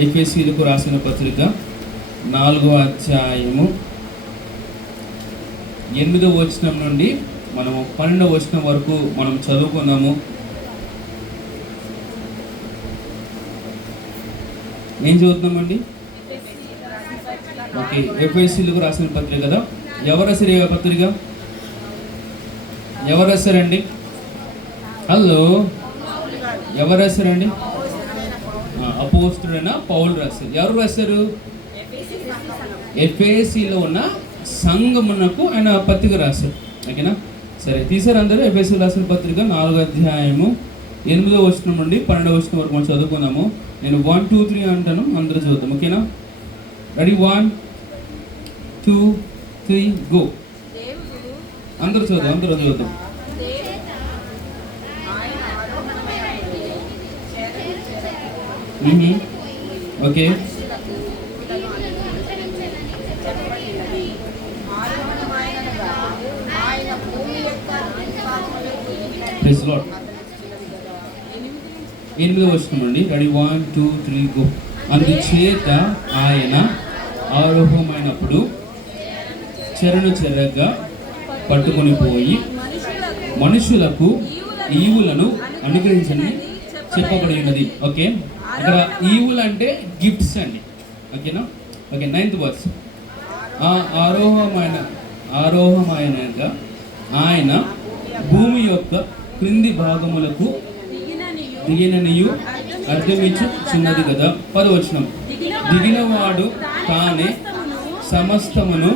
ఎఫెసీయులకు రాసిన పత్రిక 4వ అధ్యాయము 8వ వచనం నుండి మనము 12వ వచనం వరకు మనం చదువుకున్నాము. ఏం చదువుతున్నామండి? ఓకే, ఎఫెసీయులకు రాసిన పత్రిక కదా. ఎవరు రాశారు ఈ పత్రిక? ఎవరు రాశారండి? హలో, ఎవరు రాశారండి? అపోస్తలుడైన పౌలు రాశారు. ఎవరు రాశారు? ఎఫెసీలో ఉన్న సంఘమునకు ఆయన పత్రిక రాశారు. ఓకేనా? సరే, తీసారు అందరూ. ఎఫెసీ రాసిన పత్రిక 4వ అధ్యాయము 8వ వచనం నుండి 12వ వచనం వరకు మనం చదువుకున్నాము. నేను 1, 2, 3 అంటాను, అందరూ చదువుతాం. ఓకేనా? రెడీ? 1, 2, 3 గో. అందరూ చదువుతాం. Okay, praise Lord. 8వ వచనం అండి. రెడీ? 1, 2, 3 గో. అందుచేత ఆయన ఆరోహమైనప్పుడు చెరగా పట్టుకొని పోయి మనుషులకు ఈవులను అనుగ్రహించని చెప్పబడి ఉన్నది. ఓకే, అక్కడ ఈవులు అంటే గిఫ్ట్స్ అండి. ఓకేనా? Okay, 9th verse. ఆరోహమైనగా ఆయన భూమి యొక్క క్రింది భాగములకు దిగిననియు అర్థమించు చిన్నది కదా. 10వ వచనం. దిగినవాడు తానే సమస్తమును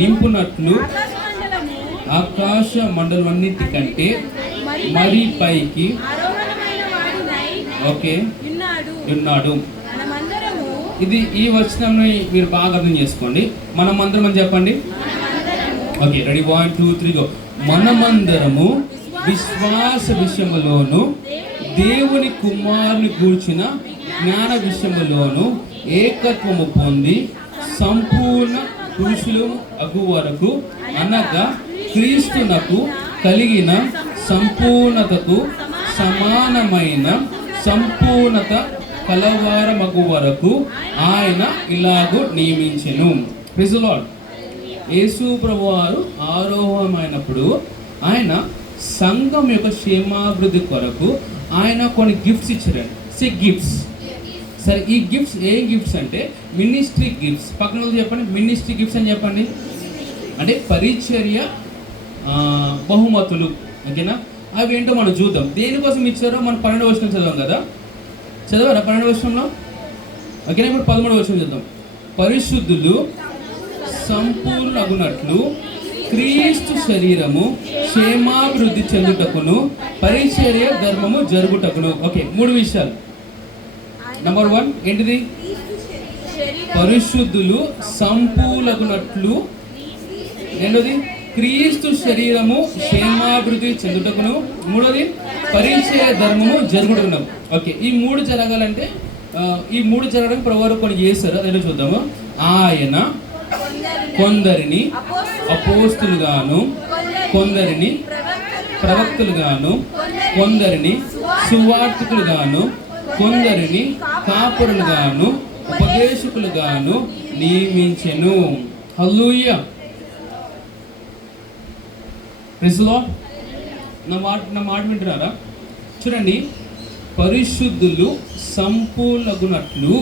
నింపునట్లు ఆకాశ మండలన్నిటికంటే మరి పైకి ఓకే ఉన్నాడు. ఇది ఈ వచనాన్ని మీరు బాగా అర్థం చేసుకోండి. మనమందరం అని చెప్పండి. Okay, ready? 1, 2, 3 గో. మనమందరము విశ్వాస విషయములోను దేవుని కుమారుని గూర్చిన జ్ఞాన విషయములోను ఏకత్వము పొంది సంపూర్ణ పురుషులు అగు వరకు, అనగా క్రీస్తునకు కలిగిన సంపూర్ణతకు సమానమైన సంపూర్ణత కలవారమగు వరకు ఆయన ఇలాగూ నియమించెను. Praise lord. యేసు ప్రభువారు ఆరోహమైనప్పుడు ఆయన సంఘం యొక్క క్షేమాభివృద్ధి కొరకు ఆయన కొన్ని గిఫ్ట్స్ ఇచ్చారండి. గిఫ్ట్స్. సరే, ఈ గిఫ్ట్స్ ఏ గిఫ్ట్స్ అంటే మినిస్ట్రీ గిఫ్ట్స్. పక్కన చెప్పండి, మినిస్ట్రీ గిఫ్ట్స్ అని చెప్పండి. అంటే పరిచర్య బహుమతులు. ఓకేనా? అవి ఏంటో మనం చూద్దాం. దేనికోసం ఇచ్చారో మనం 12వ వచనం చదవం కదా. చదవరా 12వ వచనంలో? ఓకేనా? ఇప్పుడు 13వ వచనం చూద్దాం. పరిశుద్ధులు సంపూర్ణగునట్లు క్రీస్తు శరీరము క్షేమాభివృద్ధి చెందుటకును పరిచర్య ధర్మము జరుగుటకును. ఓకే, 3 విషయాలు. నంబర్ 1 ఏంటిది? పరిశుద్ధులు సంపూర్ణగునట్లు. రెండోది క్రీస్తు శరీరము క్షేమాభివృద్ధి చెందుటకును. మూడోది పరిచయ ధర్మము జరుగుటకును. ఓకే, ఈ 3 జరగాలంటే ఈ 3 జరగడానికి ప్రభువారు కొన్ని చేశారు. అదే చూద్దాము. ఆయన కొందరిని అపోస్తులుగాను, కొందరిని ప్రవక్తలుగాను, కొందరిని సువార్తికులుగాను, కొందరిని కాపురులుగాను, ఉపదేశకులుగాను నియమించెను. హల్లెలూయా. Praise lord. నా మాట వింటున్నారా? చూడండి, పరిశుద్ధులు సంపూర్ణగునట్లు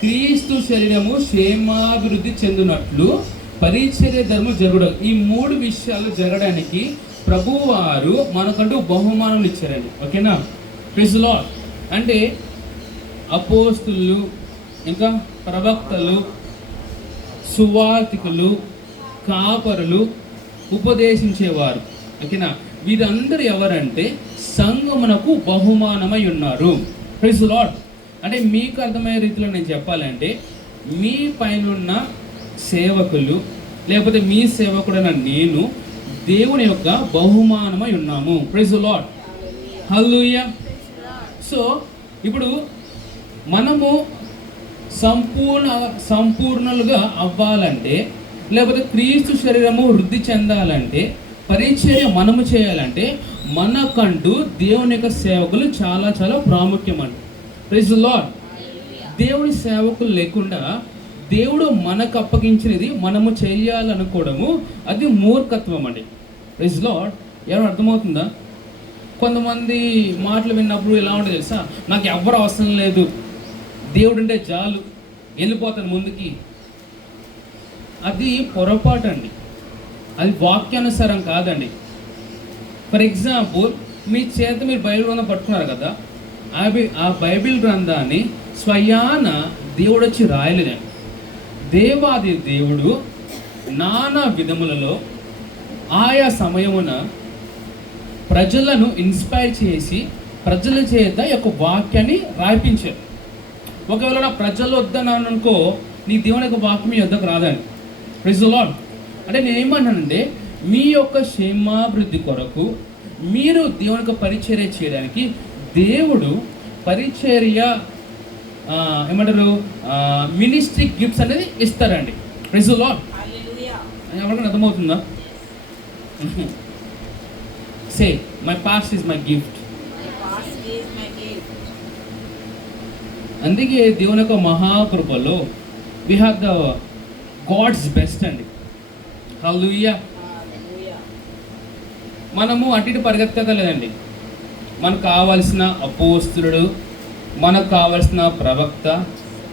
క్రీస్తు శరీరము క్షేమాభివృద్ధి చెందినట్లు పరిచర్య ధర్మం జరగడం. ఈ 3 విషయాలు జరగడానికి ప్రభువారు మనకంటూ బహుమానాలు ఇచ్చారండి. ఓకేనా? Praise Lord. అంటే అపోస్తులు, ఇంకా ప్రవక్తలు, సువార్తికులు, కాపరులు, ఉపదేశించేవారు. ఓకేనా? వీరందరూ ఎవరంటే సంఘమునకు బహుమానమై ఉన్నారు. Praise Lord. అంటే మీకు అర్థమయ్యే రీతిలో నేను చెప్పాలంటే, మీ పైన సేవకులు లేకపోతే మీ సేవకుడైన నేను దేవుని యొక్క బహుమానమై ఉన్నాము. Praise lord. హల్లెలూయా. సో ఇప్పుడు మనము సంపూర్ణలుగా అవ్వాలంటే, లేకపోతే క్రీస్తు శరీరము వృద్ధి చెందాలంటే, పరిచర్య మనము చేయాలంటే మనకంటూ దేవుని యొక్క సేవకులు చాలా చాలా ప్రాముఖ్యం అండి. Praise the Lord. దేవుని సేవకులు లేకుండా దేవుడు మనకు అప్పగించినది మనము చేయాలనుకోవడము అది మూర్ఖత్వం అండి. Praise Lord. ఏమైనా అర్థమవుతుందా? కొంతమంది మాటలు విన్నప్పుడు ఎలా ఉంటుంది తెలుసా, నాకు ఎవ్వరు అవసరం లేదు, దేవుడు అంటే చాలు, వెళ్ళిపోతాను ముందుకి. అది పొరపాటు అండి, అది వాక్యానుసారం కాదండి. ఫర్ ఎగ్జాంపుల్, మీ చేత మీరు బైబిల్ గ్రంథం పట్టుకున్నారు కదా, ఆ బైబిల్ గ్రంథాన్ని స్వయాన దేవుడు వచ్చి రాయలేదండి. దేవాది దేవుడు నానా విధములలో ఆయా సమయమున ప్రజలను ఇన్స్పైర్ చేసి ప్రజల చేత ఈ యొక్క వాక్యాన్ని రాయించారు. ఒకవేళ నా ప్రజలు వద్దన్నాను అనుకో, నీ దేవుని యొక్క వాక్యం మీ వద్దకు రాదండి. Praise the Lord. అంటే నేను ఏమన్నానంటే, మీ యొక్క క్షేమాభివృద్ధి కొరకు మీరు దేవుని యొక్క పరిచర్య చేయడానికి దేవుడు పరిచర్య ఏమంటారు మినిస్ట్రీ గిఫ్ట్స్ అనేది ఇస్తారండి. Praise the Lord. ఎవరికైనా అర్థమవుతుందా? Say my past is my gift. అందుకే దేవుని యొక్క మహాకృపలో we have the God's best అండి. హల్లెలూయా. మనము అటు ఇటు పరిగెత్తలేదండి. మనకు కావాల్సిన అపోస్తలుడు, మనకు కావలసిన ప్రవక్త,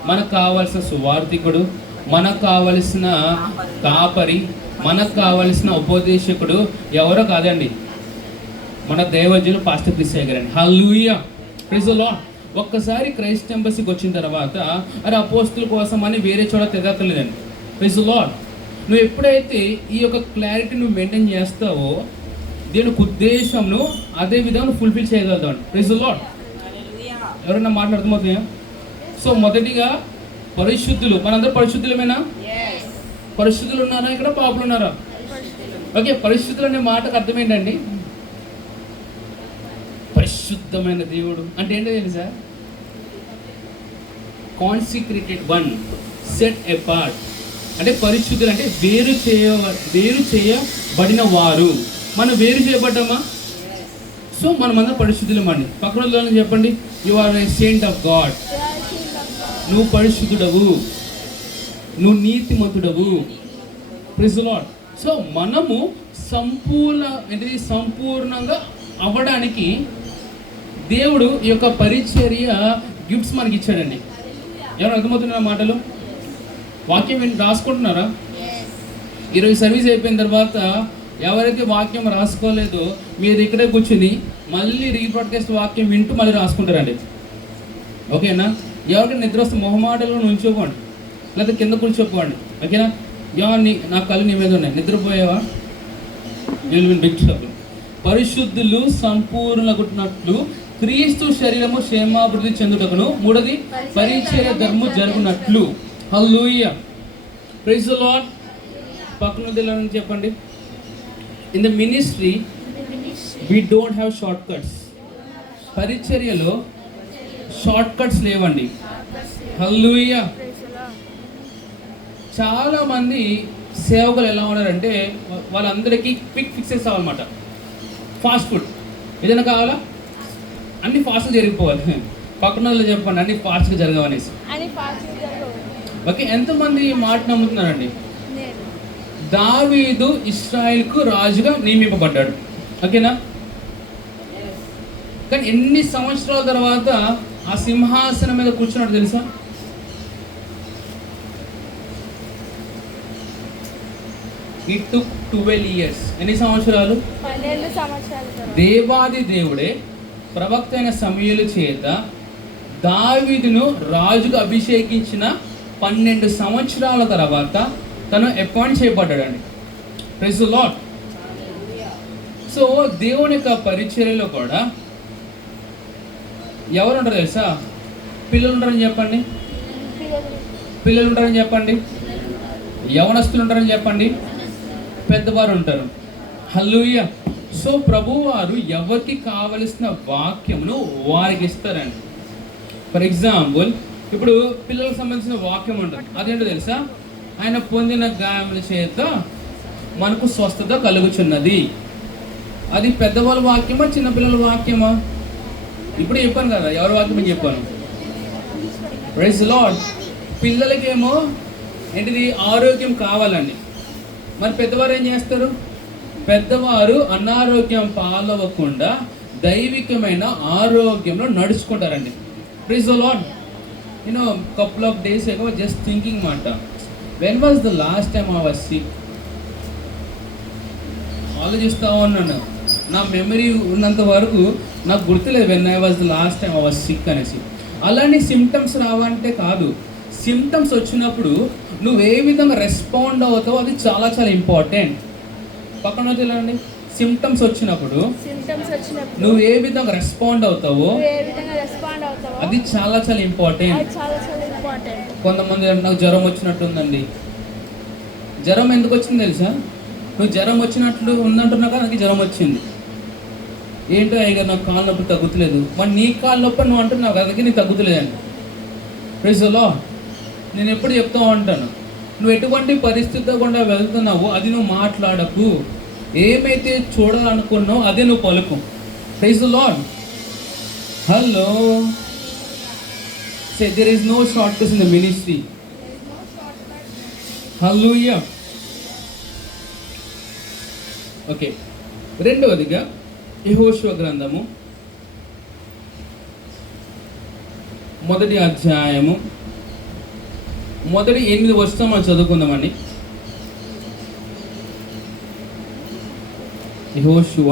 మనకు కావలసిన సువార్థికుడు, మనకు కావలసిన కాపరి, మనకు కావలసిన ఉపదేశకుడు ఎవరో కాదండి, మన దైవజనులు పాస్టర్ క్రిస్టియన్ గారండి. హల్లెలూయా. Praise the Lord. ఒక్కసారి క్రైస్ట్ ఎంబసీకి వచ్చిన తర్వాత అరే అపోస్తుల కోసం అని వేరే చోట తిరగలేదండి. Praise the Lord. నువ్వు ఎప్పుడైతే ఈ యొక్క క్లారిటీ నువ్వు మెయింటైన్ చేస్తావో దేవుని ఉద్దేశంను అదే విధంగా ఫుల్ఫిల్ చేయగలుగుతావు. Praise the Lord. ఎవరైనా మాట్లాడుతున్నాయా? సో మొదటిగా పరిశుద్ధులు, మనందరూ పరిశుద్ధులమేనా? పరిశుద్ధులు ఉన్నారా? ఇక్కడ పాపులు ఉన్నారా? ఓకే, పరిశుద్ధులు అనే మాటకు అర్థం ఏంటండి? పరిశుద్ధమైన దేవుడు అంటే ఏంటో తెలుసా? Consecrated one, set apart. అంటే పరిశుద్ధులు అంటే వేరు చేయబడిన వారు. మనం వేరు చేయబడ్డామా? సో మనమందరం పరిశుద్ధులమండి. పక్కన చెప్పండి, you are a saint of God. నువ్వు పరిశుద్ధుడవు, నువ్వు నీతిమంతుడవు. Praise the Lord. సో మనము సంపూర్ణంగా అవ్వడానికి దేవుడు ఈ యొక్క పరిచర్య గిఫ్ట్స్ మనకి ఇచ్చాడండి. ఎవరు అర్థమవుతున్న మాటలు? వాక్యం రాసుకుంటున్నారా? ఈరోజు సర్వీస్ అయిపోయిన తర్వాత ఎవరైతే వాక్యం రాసుకోలేదో మీరు ఇక్కడే కూర్చుని మళ్ళీ రీబ్రాడ్కాస్ట్ వాక్యం వింటూ మళ్ళీ రాసుకుంటారండి. ఓకేనా? ఎవరికి నిద్ర వస్తే మొహమాటలు నుంచోపోండి, లేకపోతే కింద కూర్చోపోండి. ఓకేనా? నా కళ్ళు నీ మీద ఉన్నాయి, నిద్రపోయేవా? Big trouble. పరిశుద్ధులు సంపూర్ణగున్నట్లు క్రీస్తు శరీరము క్షేమాభివృద్ధి చెందుటకును, మూడోది పరిచర్య ధర్మము జరుగునట్లు. హల్లెలూయా. Praise the Lord. పక్కన చెప్పండి, in the ministry we don't have short cuts. పరిచర్యలో షార్ట్ కట్స్ లేవండి. హల్లెలూయా. చాలా మంది సేవకులు ఎలా ఉన్నారంటే వాళ్ళందరికీ క్విక్ ఫిక్సెస్ అవ్వాలన్నమాట. ఫాస్ట్ ఫుడ్ ఏదైనా కావాలా, అన్ని ఫాస్ట్గా జరిగిపోవాలి. పక్కన వాళ్ళు చెప్పండి, అన్ని ఫాస్ట్గా జరగవనేసి. ఓకే, ఎంతమంది ఈ మాట నమ్ముతున్నారండి? దావీదు ఇశ్రాయేలుకు రాజుగా నియమింపబడ్డాడు. ఓకేనా? కానీ ఎన్ని సంవత్సరాల తర్వాత ఆ సింహాసనం మీద కూర్చున్నాడు తెలుసా? It took 12 years. ఎన్ని సంవత్సరాలు? 12 సంవత్సరాలు. దేవాది దేవుడే ప్రవక్త అయిన సమూయేలు చేత దావీదును రాజుగా అభిషేకించిన 12 సంవత్సరాల తర్వాత తను అపాయింట్ చేయబడ్డాడండి. Praise the Lord. సో దేవుని యొక్క పరిచర్యలో కూడా ఎవరు ఉంటారు తెలుసా? పిల్లలు ఉంటారని చెప్పండి, పిల్లలు ఉంటారని చెప్పండి, యవనస్తులు ఉంటారని చెప్పండి, పెద్దవారు ఉంటారు. హల్లెలూయా. సో ప్రభువారు ఎవరికి కావలసిన వాక్యమును వారికి ఇస్తారండి. ఫర్ ఎగ్జాంపుల్, ఇప్పుడు పిల్లలకు సంబంధించిన వాక్యం ఉంటుంది. అదేంటో తెలుసా? ఆయన పొందిన గాయముల చేత మనకు స్వస్థత కలుగుచున్నది. అది పెద్దవాళ్ళ వాక్యమా, చిన్నపిల్లల వాక్యమా? ఇప్పుడు చెప్పాను కదా ఎవరి వాక్యం అని చెప్పాను. Praise the lord. పిల్లలకేమో ఏంటిది ఆరోగ్యం కావాలండి. మరి పెద్దవారు ఏం చేస్తారు? పెద్దవారు అనారోగ్యం పాలవకుండా దైవికమైన ఆరోగ్యంలో నడుచుకుంటారండి. Praise the Lord. Couple of days ago just thinking మాట, when was the last time I was sick? ఆలోచిస్తూ ఉన్నాను. నా మెమరీ ఉన్నంత వరకు నాకు గుర్తులేదు when I was the last time I was sick అనేసి. అలాంటి సిమ్టమ్స్ రావంటే కాదు, సిమ్టమ్స్ వచ్చినప్పుడు నువ్వు ఏ విధంగా రెస్పాండ్ అవుతావో అది చాలా చాలా ఇంపార్టెంట్. పక్కన తెలియండి, సిమ్టమ్స్ వచ్చినప్పుడు నువ్వు ఏ విధంగా రెస్పాండ్ అవుతావో అది చాలా చాలా ఇంపార్టెంట్. కొంతమంది నాకు జ్వరం వచ్చినట్టుందండి. జ్వరం ఎందుకు వచ్చింది తెలుసా? నువ్వు జ్వరం వచ్చినట్లు ఉందంటున్నా కదా, నాకు జ్వరం వచ్చింది. ఏంటో అయ్యగారు నాకు కాళ్ళ నొప్పి తగ్గుతలేదు. మరి నీ కాళ్ళ నొప్పి నువ్వు అంటున్నావు కదా, నీకు తగ్గుతలేదండి. Praise the Lord. నేను ఎప్పుడు చెప్తూ ఉంటాను, నువ్వు ఎటువంటి పరిస్థితితో కూడా వెళ్తున్నావో అది నువ్వు మాట్లాడకు. ఏమైతే చూడాలనుకున్నావు అదే నువ్వు పలుకు. Praise the Lord. Hello, say there is no short cuts in the ministry. Hallelujah. Okay, రెండవదిగా యెహోషువ గ్రంథము 1వ అధ్యాయము 8 వచనం మనం చదువుకుందామండి. యెహోషువ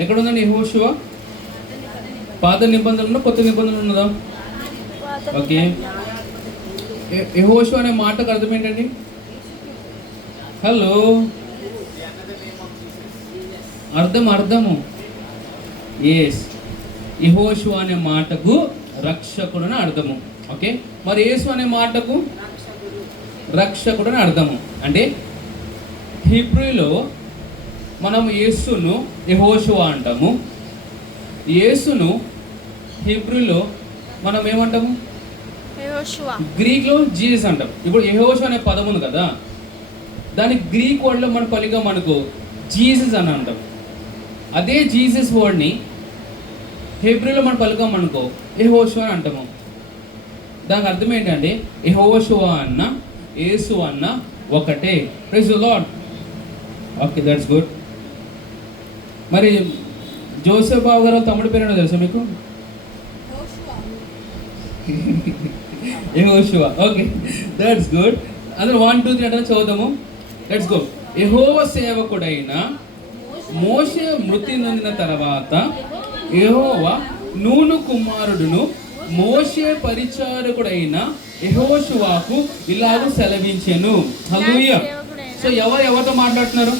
ఎక్కడ ఉందండి? యెహోషువ పాత నిబంధనలు ఉన్నదా, కొత్త నిబంధనలు ఉన్నదా? ఓకే, యెహోషువ అనే మాటకు అర్థం ఏంటండి? హలో, అర్థము ఎస్, యెహోషువ అనే మాటకు రక్షకుడు అని అర్థము. ఓకే, మరి యేసు అనే మాటకు రక్షకుడు అని అర్థము. అంటే హీబ్రూలో మనం యేసును యెహోషువ అంటాము, యేసును హీబ్రూలో మనం ఏమంటాము? గ్రీక్లో జీసస్ అంటాం. ఇప్పుడు యెహోషువ అనే పదం ఉంది కదా, దాని గ్రీక్ వర్డ్లో మనం పలికాం అనుకో జీసస్ అని అంటాం. అదే జీసస్ వర్డ్ని హీబ్రూలో మనం పలికాం అనుకో యెహోషువ అని అంటాము. దానికి అర్థం ఏంటంటే యెహోషువ అన్న యేసు అన్న ఒకటే. Praise the Lord. Okay, that's good. మరి జోసెఫ్ బాబు గారు తమ్ముడి పేరు తెలుసా మీకు? యెహోషువ. Okay, that's good. అందరూ 1 2 3 అంటే చదువుతాము. Let's go. యెహోవా సేవకుడైన మోషే మృతి నొందిన తర్వాత యెహోవా నూను కుమారుడును మోషే పరిచారకుడైన యెహోషువకు ఇలాగ సెలవించెను. హల్లెలూయా. సో ఎవరితో మాట్లాడుతున్నారు?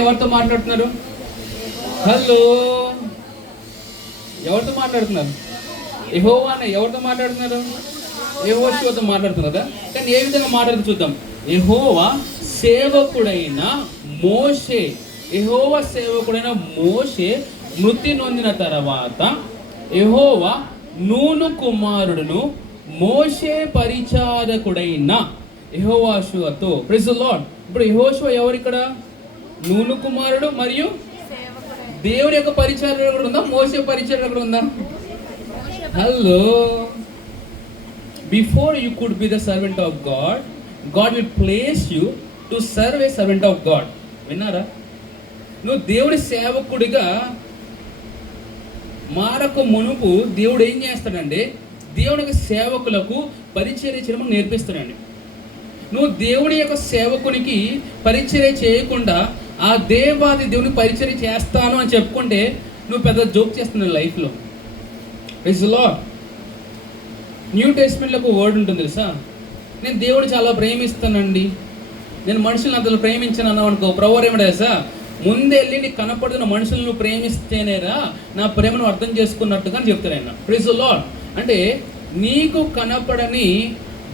ఎవరితో మాట్లాడుతున్నారు? హలో, ఎవరితో మాట్లాడుతున్నారు? యెహోవా అనే ఎవరితో మాట్లాడుతున్నారు? యెహోషువతో మాట్లాడుతున్నారు కదా. కానీ ఏ విధంగా మాట్లాడుతూ చూద్దాం. యెహోవా సేవకుడైన మోషే, యెహోవా సేవకుడైన మోషే మృతి నొందిన తర్వాత యెహోవా నూను కుమారుడును మోషే పరిచారకుడైన యెహోషువతో. Praise the Lord. ఇప్పుడు యెహోషువ ఎవరు ఇక్కడ? నూను కుమారుడు మరియు దేవుడి యొక్క పరిచారకుడు ఉందా? మోషే పరిచారకుడు ఉందా? Hello, before you could be the servant of God, God will place you to serve A servant of God. విన్నారా? నువ్వు దేవుడి సేవకుడిగా మారకు మునుపు దేవుడు ఏం చేస్తాడంటే దేవుడి యొక్క సేవకులకు పరిచర్య చేయడం నేర్పిస్తాడండి. నువ్వు దేవుడి యొక్క సేవకునికి పరిచర్య చేయకుండా ఆ దేవాది దేవుని పరిచర్య చేస్తాను అని చెప్పుకుంటే నువ్వు పెద్ద జోక్ చేస్తున్నావు లైఫ్లో. Praise the Lord. న్యూ టెస్ట్మెంట్లో ఒక వర్డ్ ఉంటుంది తెలుసా? నేను దేవుడు చాలా ప్రేమిస్తానండి, నేను మనుషులను అంతలో ప్రేమించాను అన్నావు అనుకో, ప్రభువు ఏమిటో తెలుసా? ముందెళ్ళి నీకు కనపడుతున్న మనుషులను ప్రేమిస్తేనేరా నా ప్రేమను అర్థం చేసుకున్నట్టుగా అని చెప్తారు ఆయన. Praise the Lord. అంటే నీకు కనపడని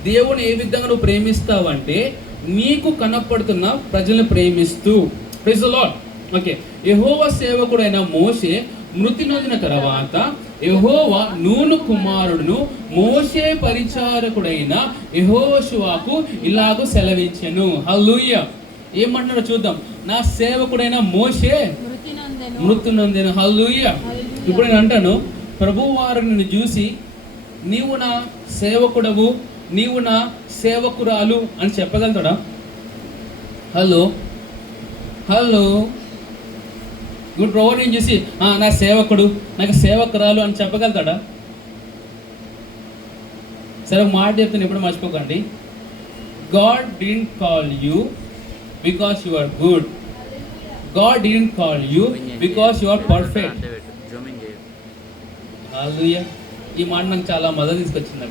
దేవుని ఏ విధంగా నువ్వు ప్రేమిస్తావంటే నీకు కనపడుతున్న ప్రజలను ప్రేమిస్తూ. Praise the Lord. ఓకే, యెహోవా సేవకుడైన మోషే మృతి నొందిన తర్వాత యెహోవా నూను కుమారుడును మోషే పరిచారకుడైన యెహోషువకు ఇలాగ సెలవించెను. హల్లెలూయా. ఏమంటున్నారో చూద్దాం. నా సేవకుడైన మోషే మృతి నొందెను. హల్లెలూయా. ఇప్పుడు నేను అంటాను, ప్రభు వారు నిన్ను చూసి నీవు నా సేవకుడవు, నీవు నా సేవకురాలు అని చెప్పగలుగుతాడా? హలో హలో ఇప్పుడు ప్రభు నేను చూసి నా సేవకుడు, నాకు సేవకురాలు అని చెప్పగలుగుతాడా? సరే మాట చెప్తాను, ఎప్పుడు మర్చిపోకండి. God didn't call you because you are good. God didn't call you because you are perfect. Hallelujah. ఈ మాట నాకు చాలా మదర్ తీసుకొచ్చింది.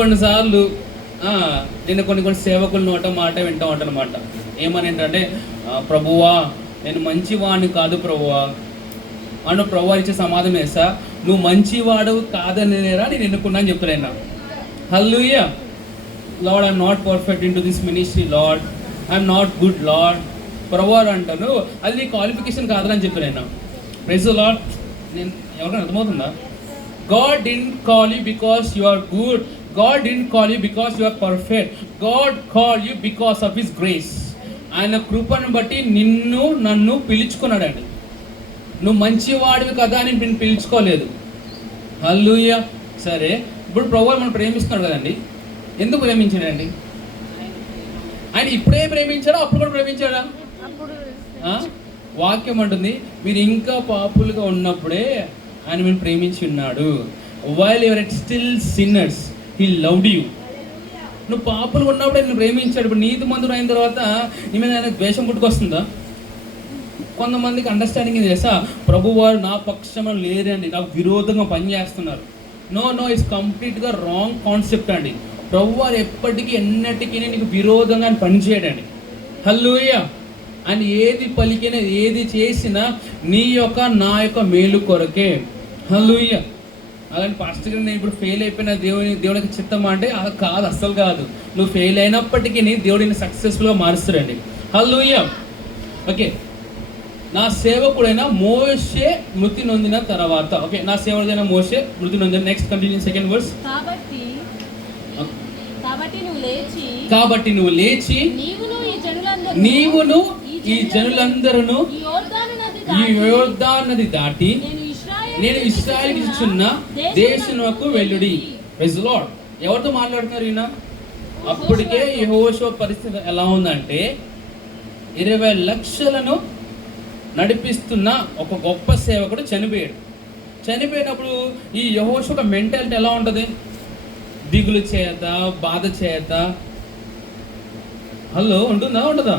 కొన్నిసార్లు నేను కొన్ని సేవకుల నోట మాట వింటూ ఉంటాను అనమాట. ఏమని ఏంటంటే, ప్రభువా నేను మంచివాడిని కాదు ప్రభువా అన్న. ప్రభువా ఇచ్చే సమాధానం వేసా, నువ్వు మంచివాడు కాదనేరా నేను ఎన్నుకున్నాను చెప్తాను. Hallelujah. Lord I'm not perfect in to this ministry Lord, I'm not good Lord. ప్రభువా అంటాను, అది నీ క్వాలిఫికేషన్ కాదని చెప్పాను. Praise the Lord. నేను ఎవరికైనా అర్థమవుతుందా? God didn't call you because you are good. God didn't call you because you are perfect. God called you because of His grace. ఆయన కృపను బట్టి నిన్ను నన్ను పిలుచుకున్నాడండి. నువ్వు మంచివాడివి కదా అని నేను పిలుచుకోలేదు. హల్లెలూయా. సరే, ఇప్పుడు ప్రభువు మనం ప్రేమిస్తున్నాడు కదండి. ఎందుకు ప్రేమించాడండి? ఆయన ఇప్పుడే ప్రేమించాడా, అప్పుడు కూడా ప్రేమించాడా? వాక్యం అంటుంది, మీరు ఇంకా పాపులుగా ఉన్నప్పుడే ఆయన మీరు ప్రేమించి ఉన్నాడు. While your still sinners he loved you. నువ్వు పాపులుగా ఉన్నప్పుడు ఆయన ప్రేమించాడు. ఇప్పుడు నీతి మందుడు అయిన తర్వాత నీ మీద ఆయన ద్వేషం పుట్టుకొస్తుందా? కొంతమందికి అండర్స్టాండింగ్ ఇది చేసా, ప్రభు వారు నా పక్షంలో లేరండి, నాకు విరోధంగా పనిచేస్తున్నారు. నో ఇట్స్ కంప్లీట్గా రాంగ్ కాన్సెప్ట్ అండి. ప్రభు వారు ఎప్పటికీ ఎన్నటికీ నీకు విరోధంగా పనిచేయడండి. హల్లెలూయా. అని ఏది పలికినా ఏది చేసినా నీ యొక్క నా యొక్క మేలు కొరకే. హల్లెలూయా. అలాంటి పాస్టర్ గారు నేను ఇప్పుడు ఫెయిల్ అయిపోయిన దేవునికి చిత్తమా అంటే అది కాదు, అస్సలు కాదు. నువ్వు ఫెయిల్ అయినప్పటికీ దేవుడిని సక్సెస్ఫుల్గా మారుస్తాడండి. హల్లెలూయా. ఓకే, నా సేవకుడైన మోషే మృతి నొందిన తర్వాత, ఓకే, నా సేవకుడైన మోషే మృతి నొందిన. Next continue, second verse. కాబట్టి నువ్వు లేచి నీవును ఈ జనులందరూ ఈ యోర్దాను నది దాటి నేను ఇశ్రాయేలుకి ఇచ్చుచున్న దేశమునకు వెళ్ళుడి. Praise the lord. ఎవరితో మాట్లాడుతున్నారు ఈయన? అప్పటికే యెహోషువ పరిస్థితి ఎలా ఉందంటే 20 లక్షలను నడిపిస్తున్న ఒక గొప్ప సేవకుడు చనిపోయాడు. చనిపోయినప్పుడు ఈ యెహోషువ మెంటాలిటీ ఎలా ఉంటుంది? దిగులు చేత, బాధ చేత. హలో, ఉంటుందా ఉండదా?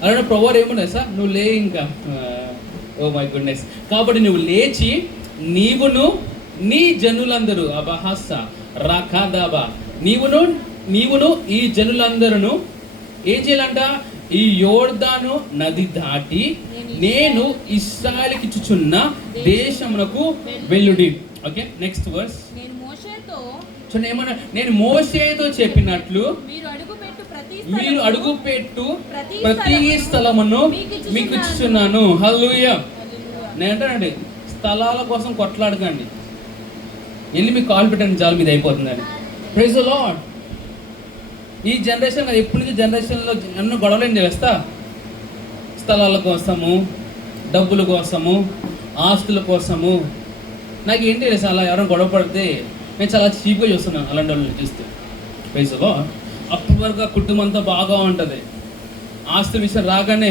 అలాంటి ప్రభువు ఏమున్నాయి సార్, నువ్వు లే ఇంకా. Oh my goodness. కాబట్టి నువ్వు లేచి నీవును నీ జనులందరూ అబహస రఖదాబా నీవును ఈ జనులందరూ ఏం చేయాలంట? ఈ యోర్దాను నది దాటి నేను ఇశ్రాయేలుకి ఇచ్చుచున్న దేశమునకు వెళ్ళుడి. Okay, next verse. నేను మోషేతో చెప్పినట్లు మీరు అడుగుపెట్టు ప్రతి స్థలమును మీకు ఇచ్చుచున్నాను. హల్లెలూయా. నేను అంటానండి, స్థలాల కోసం కొట్లాడకండి, వెళ్ళి మీకు కాల్ పెట్టండి చాలు, మీద అయిపోతుందని. Praise the Lord. ఈ జనరేషన్ కదా, ఎప్పటి నుంచి జనరేషన్లో ఎన్నో గొడవలు చేస్తా, స్థలాల కోసము, డబ్బుల కోసము, ఆస్తుల కోసము. నాకు ఏంటి తెలుసు, అలా ఎవరైనా గొడవ పడితే నేను చాలా చీప్గా చూస్తున్నాను అలాంటి వాళ్ళని చూస్తే. Praise the Lord. అప్పటి వరకు కుటుంబం అంతా బాగా ఉంటుంది. ఆస్తి విషయం రాగానే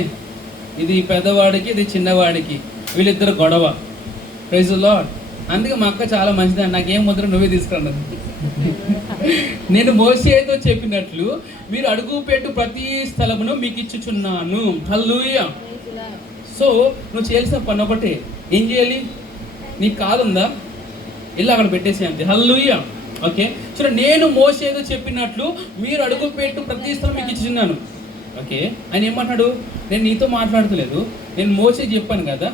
ఇది పెద్దవాడికి, ఇది చిన్నవాడికి, వీళ్ళిద్దరు గొడవ. Praise the Lord. అందుకే మా అక్క చాలా మంచిదని, నాకేం ముద్ర నువ్వే తీసుకురాను. నేను మోషేతో చెప్పినట్లు మీరు అడుగుపెట్టు ప్రతి స్థలమును మీకు ఇచ్చుచున్నాను. హల్లెలూయా. సో నువ్వు చేయాల్సిన పని ఒకటి, ఏం చేయాలి? నీకు కాదుందా, ఇలా అక్కడ పెట్టేసి అంతే. హల్లెలూయా. ఓకే, చూడండి, నేను మోషేతో చెప్పినట్లు మీరు అడుగుపెట్టు ప్రతి స్థలం మీకు ఇచ్చుచున్నాను. ఓకే, ఆయన ఏమంటున్నాడు? నేను నీతో మాట్లాడతలేదు, నేను మోషే చెప్పాను కదా,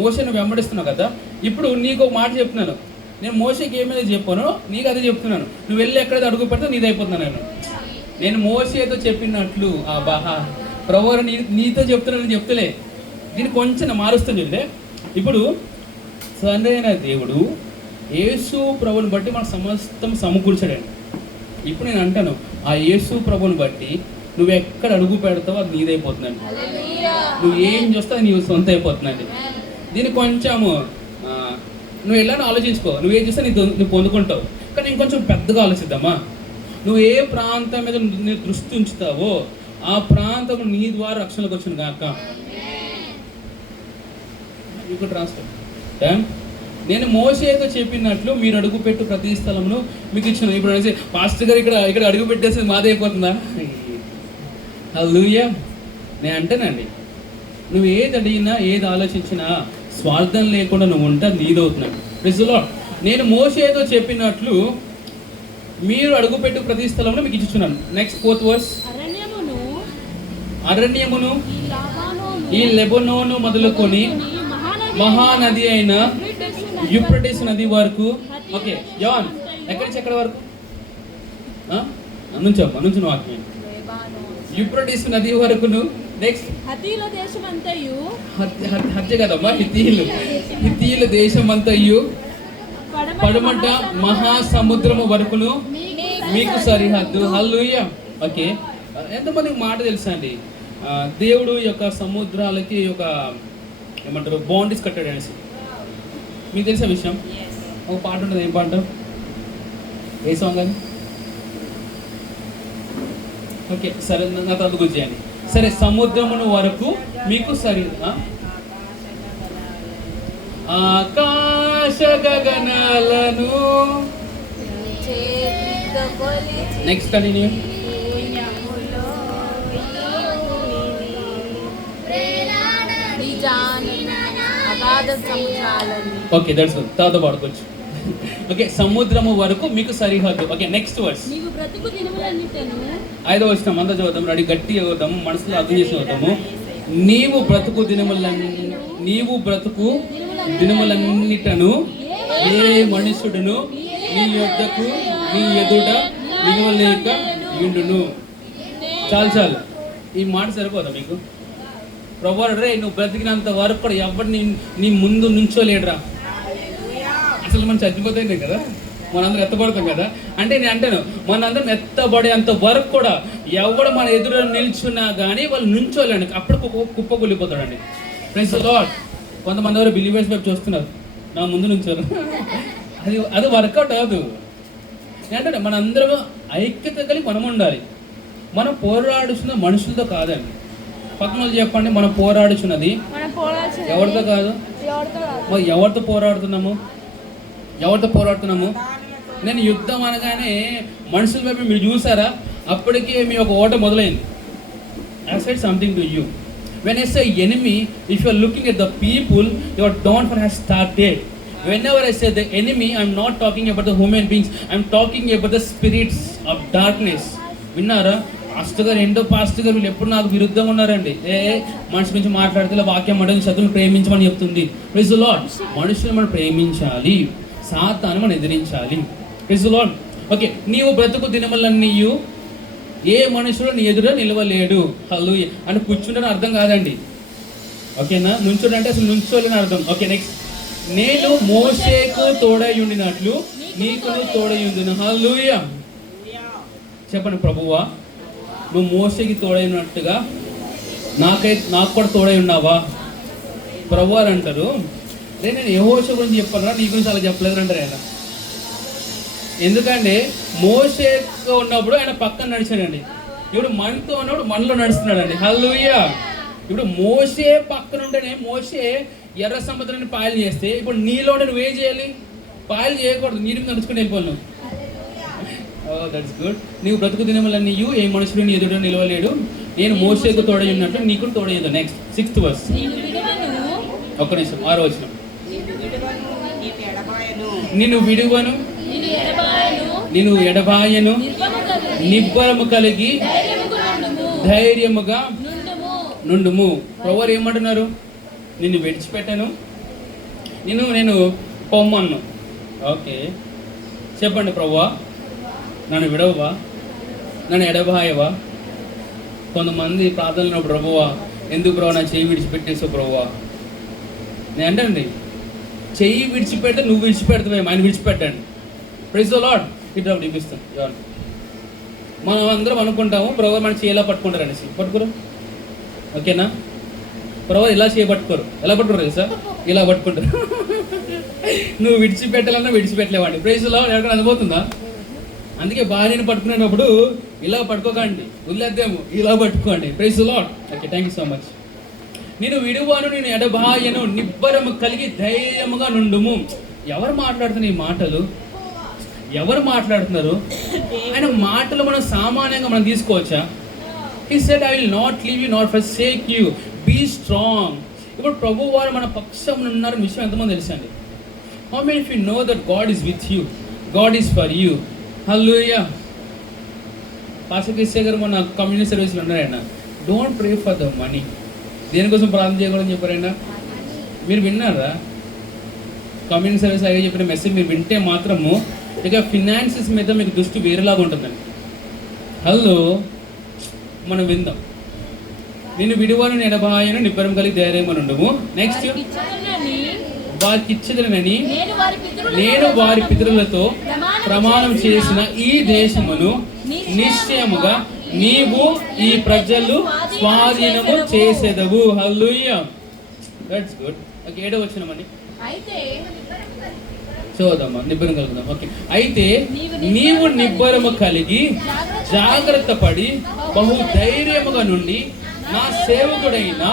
మోషేను వెంబడిస్తున్నావు కదా, ఇప్పుడు నీకు ఒక మాట చెప్తున్నాను. నేను మోషేకి ఏమైనా చెప్పానో నీకు అదే చెప్తున్నాను. నువ్వు వెళ్ళి ఎక్కడైతే అడుగు పెడితే నీది అయిపోతున్నాను. నేను మోషేతో చెప్పినట్లు ప్రభువు నీతో చెప్తున్నానని చెప్తలే, దీన్ని కొంచెం మారుస్తాను చూస్తే. ఇప్పుడు తండ్రి అయిన దేవుడు యేసు ప్రభుని బట్టి మన సమస్తం సమకూర్చాడండి. ఇప్పుడు నేను అంటాను, ఆ యేసు ప్రభుని బట్టి నువ్వు ఎక్కడ అడుగు పెడతావో అది నీదైపోతుందండి. నువ్వు ఏం చూస్తావు నీ సొంత అయిపోతుందండి. దీన్ని కొంచెము నువ్వు ఎలా ఆలోచించుకో, నువ్వేం చూస్తే నువ్వు పొందుకుంటావు. కానీ ఇంకొంచెం పెద్దగా ఆలోచిద్దామా? నువ్వు ఏ ప్రాంతం మీద నీ దృష్టి ఉంచుతావో ఆ ప్రాంతం నీ ద్వారా రక్షణకు వచ్చిన గాక. మీకు ట్రాన్స్ఫర్. నేను మోషేతో చెప్పినట్లు మీరు అడుగు పెట్టు ప్రతి స్థలంలో మీకు ఇచ్చిన. ఇప్పుడు అనేసి పాస్టర్ గారు ఇక్కడ అడుగు పెట్టేసి మాదైపోతుందా? హల్లెలూయా. నేను అంటానండి, నువ్వు ఏది అడిగినా ఏది ఆలోచించినా స్వార్థం లేకుండా నువ్వు ఉంటా నీదవుతున్నాడు. Praise the Lord. నేను మోషేతో చెప్పినట్లు మీరు అడుగుపెట్టు ప్రతి స్థలంలో మీకు ఇచ్చుచున్నాను. Next 4th verse. అరణ్యమును ఈ లెబనోను మొదలుకొని మహానది అయిన యూఫ్రటీస్ నది వరకు. ఓకే యోన్, ఎక్కడి నుంచి ఎక్కడి వరకు? నుంచి వాక్యం. యూఫ్రటీస్ నది వరకును. నెక్స్ట్ హత్య కదమ్మా, హిత్తీయుల దేశమంతయు పడమట మహాసముద్రము వరకును మీకు సరిహద్దు. హల్లెలూయా. ఓకే, ఎంతమందికి మాట తెలుసా అండి, దేవుడు యొక్క సముద్రాలకి ఒక ఏమంటారు బౌండరీస్ కట్టాడు అనేసి? మీకు తెలిసే విషయం. ఒక పాట ఉంటుంది, ఏం పాట? ఏ సాంగ్ అది? ఓకే సరే, నాకు అందు గురించి చేయండి. సరే, సముద్రమును వరకు మీకు ఆకాశ గగనాలను. Next continue. Okay that's good. తర్వాత పాడుకోవచ్చు. ఓకే, సముద్రము వరకు మీకు సరిహద్దు. Okay next verse. 5వ వచనం అంతా చదువుతాం. రెడీ, గట్టి చదువుతాము, మనసులో అర్థం చేసి చదువుతాము. నీవు బ్రతుకు దినములన్నిటను ఏ మనుషుడును నీ యొద్దకు నీ ఎదుట నిలవలేక ఉండును. చాలు, ఈ మాట సరిపోదా మీకు? ప్రభువా రే, నువ్వు బ్రతికినంత వరకు కూడా ఎవరు నీ ముందు నుంచోలేడురా. అసలు మనం చచ్చిపోతాయి కదా, మనందరం ఎత్తబడతాం కదా. అంటే నేను అంటాను, మనందరం ఎత్తబడేంత వరకు కూడా ఎవడు మన ఎదురు నిల్చున్నా కానీ వాళ్ళు నుంచోలేండి, అప్పుడు కుప్పకూలిపోతాడండి. Praise the lord. కొంతమంది ఎవరు బిలీవర్స్ వైపు చూస్తున్నారు, నా ముందు నుంచోరు. అది వర్కౌట్ అవ్వదు. ఏంటంటే మనందరం ఐక్యత కలిగి మనం ఉండాలి. మనం పోరాడుతున్న మనుషులతో కాదండి. పక్కన వాళ్ళు చెప్పండి, మనం పోరాడుచున్నది ఎవరితో కాదు. మరి ఎవరితో పోరాడుతున్నాము? నేను యుద్ధం అనగానే మనుషుల వైపు మీరు చూసారా? అప్పటికే మీ ఒక ఓట మొదలైంది. I said something to you. When I say enemy, if you are looking at the people, your downfall has started. Whenever I say the enemy, I am not talking about the human beings. I am talking about the spirits of darkness. విన్నారా? Pastor గారు వీళ్ళు ఎప్పుడు నాకు విరుద్ధంగా ఉన్నారండి. మనిషి గురించి మాట్లాడితే వాక్యం అంటే శత్రువుని ప్రేమించమని చెప్తుంది. Praise the Lord. మనుషులను మనం ప్రేమించాలి, సాతాను మనం ఎదిరించాలి. Praise the Lord. ఓకే, నీవు బ్రతుకు దినములన్నీయు ఏ మనుషుడు నీ ఎదుట నిలవలేడు. హల్లెలూయా. అని కూర్చుంటే అర్థం కాదండి. ఓకేనా? నుంచోడు అంటే అసలు నుంచోలేని అర్థం. Okay next. నేను మోషేకు తోడై ఉండినట్లు నీకును తోడై ఉండును. హల్లెలూయా. చెప్పండి, ప్రభువా నువ్వు మోషేకి తోడైనట్టుగా నాకు కూడా తోడై ఉన్నావా? ప్రభువా అంటారు. నేను యెహోషువ గురించి చెప్పాలరా, నీ గురించి అలా చెప్పలేదు అంటారు ఆయన. ఎందుకంటే మోషేతో ఉన్నప్పుడు ఆయన పక్కన నడిచాడండి. ఇప్పుడు మనతో ఉన్నప్పుడు మనలో నడుస్తున్నాడండి. హల్లెలూయా. ఇప్పుడు మోషే పక్కన ఉంటేనే, మోషే ఎర్ర సముద్రాన్ని పాయలు చేస్తే, ఇప్పుడు నీలో నువ్వేం చేయాలి? పాయలు చేయకూడదు, నీరు నడుచుకుని వెళ్ళిపోను. That's good. నీవు బ్రతుకు దినములన్నీ ఏ మనుషుడిని ఎదుట నిలవలేడు, నేను మోషేకు తోడై ఉన్నట్లు నీకు తోడయ్యదు. Next 6th verse. ఒక్క నిమిషం, 6వ వచనం. నిన్ను విడువను, నిన్ను ఎడబాయను, నిబ్బరము కలిగి ధైర్యముగా నుండుము. ప్రభువు ఏమంటున్నారు? నిన్ను విడిచిపెట్టాను, నేను పొమ్మను. ఓకే చెప్పండి, ప్రభువా నన్ను విడవవా, నన్ను ఎడబాయవా? కొంతమంది ప్రార్థనలో, ప్రభువా ఎందుకు ప్రభు నా చెయ్యి విడిచిపెట్టేసావు ప్రభువా? నేను అంటండి, చెయ్యి విడిచిపెడితే నువ్వు విడిచిపెడతావేమో, ఆయన విడిచిపెట్టండి. Praise the Lord. ఇట్లా చూపిస్తాను. మనం అందరం అనుకుంటాము ప్రభు మన చేయి ఎలా పట్టుకుంటారు అనేసి. పట్టుకోరు, ఓకేనా? ప్రభు ఇలా చేయి పట్టుకోరు. ఎలా పట్టుకోరు తెలుసా? ఇలా పట్టుకుంటారు. నువ్వు విడిచిపెట్టాలన్నా విడిచిపెట్టలేవాడి. ప్రైజ్ లో ఎవరికైనా అనుభూతుందా? అందుకే భార్యను పట్టుకునేటప్పుడు ఇలా పట్టుకోకండి, వదిలేద్దాము, ఇలా పట్టుకోండి. Praise Lord. Okay, thank you so much. నేను విడువాను, నేను ఎడబాయను, నిబ్బరము కలిగి ధైర్యముగా నుండుము. ఎవరు మాట్లాడుతున్న ఈ మాటలు? ఎవరు మాట్లాడుతున్నారు? ఆయన మాటలు మనం సామాన్యంగా మనం తీసుకోవచ్చా? He said, I will not leave you nor forsake you. Be strong. ఇప్పుడు ప్రభు వారు మన పక్షం ఉన్నారని విషయం ఎంతమంది తెలుసండి? How many of you know that God is with you? God is for you. Hallelujah. Pastor Kishore గారు మన కమ్యూనిటీ సర్వీస్లో ఉన్నారైనా, don't pray for the money. దేనికోసం ప్రార్థన చేయకూడదని చెప్పారైనా? మీరు విన్నారా? కమ్యూనిటీ సర్వీస్ అయ్యే చెప్పిన మెసేజ్ మీరు వింటే మాత్రము ఇక ఫినాన్సెస్ మీద మీకు దృష్టి వేరేలాగా ఉంటుందండి. హలో, మనం విందాం. నేను విడువను, ఎడబాయను, నిబ్బరం కలిగి ధైర్యంగా ఉండము. నెక్స్ట్, వారికి ఇచ్చదనని నేను వారి పితరులతో ప్రమాణం చేసిన ఈ దేశమును నిశ్చయముగా నీవు ఈ ప్రజలు స్వాధీనము చేసేదవు. హల్లెలూయా. That's good. ఓకే, 7వ వచనమని చూద్దామా? నిబ్బరం కలుగుదాం. ఓకే, అయితే నీవు నిబ్బరము కలిగి జాగ్రత్త పడి బహు ధైర్యముగా నుండి నా సేవకుడైన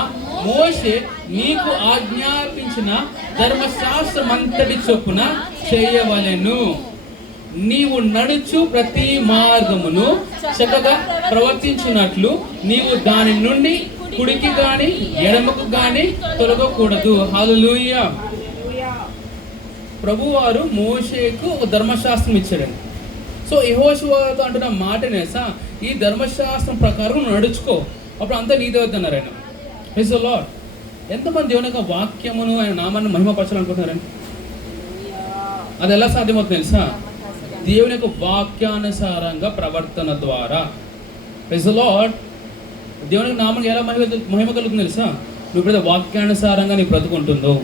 మోషే నీకు ఆజ్ఞాపించిన ధర్మశాస్త్రమంతటి చొప్పున చేయవలెను. నీవు నడుచు ప్రతి మార్గమును చక్కగా ప్రవర్తించినట్లు నీవు దాని నుండి కుడికి గాని ఎడమకు గాని తొలగకూడదు. హల్లెలూయా. ప్రభువారు మోషేకు ఒక ధర్మశాస్త్రం ఇచ్చాడండి. సో యెహోషువతో అంటున్న మాటనేసా, ఈ ధర్మశాస్త్రం ప్రకారం నడుచుకో, అప్పుడు అంతా నీదే వద్దన్నారు ఆయన. Praise the Lord. ఎంతమంది దేవుని యొక్క వాక్యమును, ఆయన నామాన్ని మహిమపరచాలనుకుంటున్నారండి? అది ఎలా సాధ్యమవుతుంది తెలుసా? దేవుని యొక్క వాక్యానుసారంగా ప్రవర్తన ద్వారా. Praise the Lord. దేవునికి నామానికి ఎలా మహిమ కలుగుతుంది తెలుసా? నువ్వు ఎప్పుడైతే వాక్యానుసారంగా నీ బ్రతుకుంటుందో,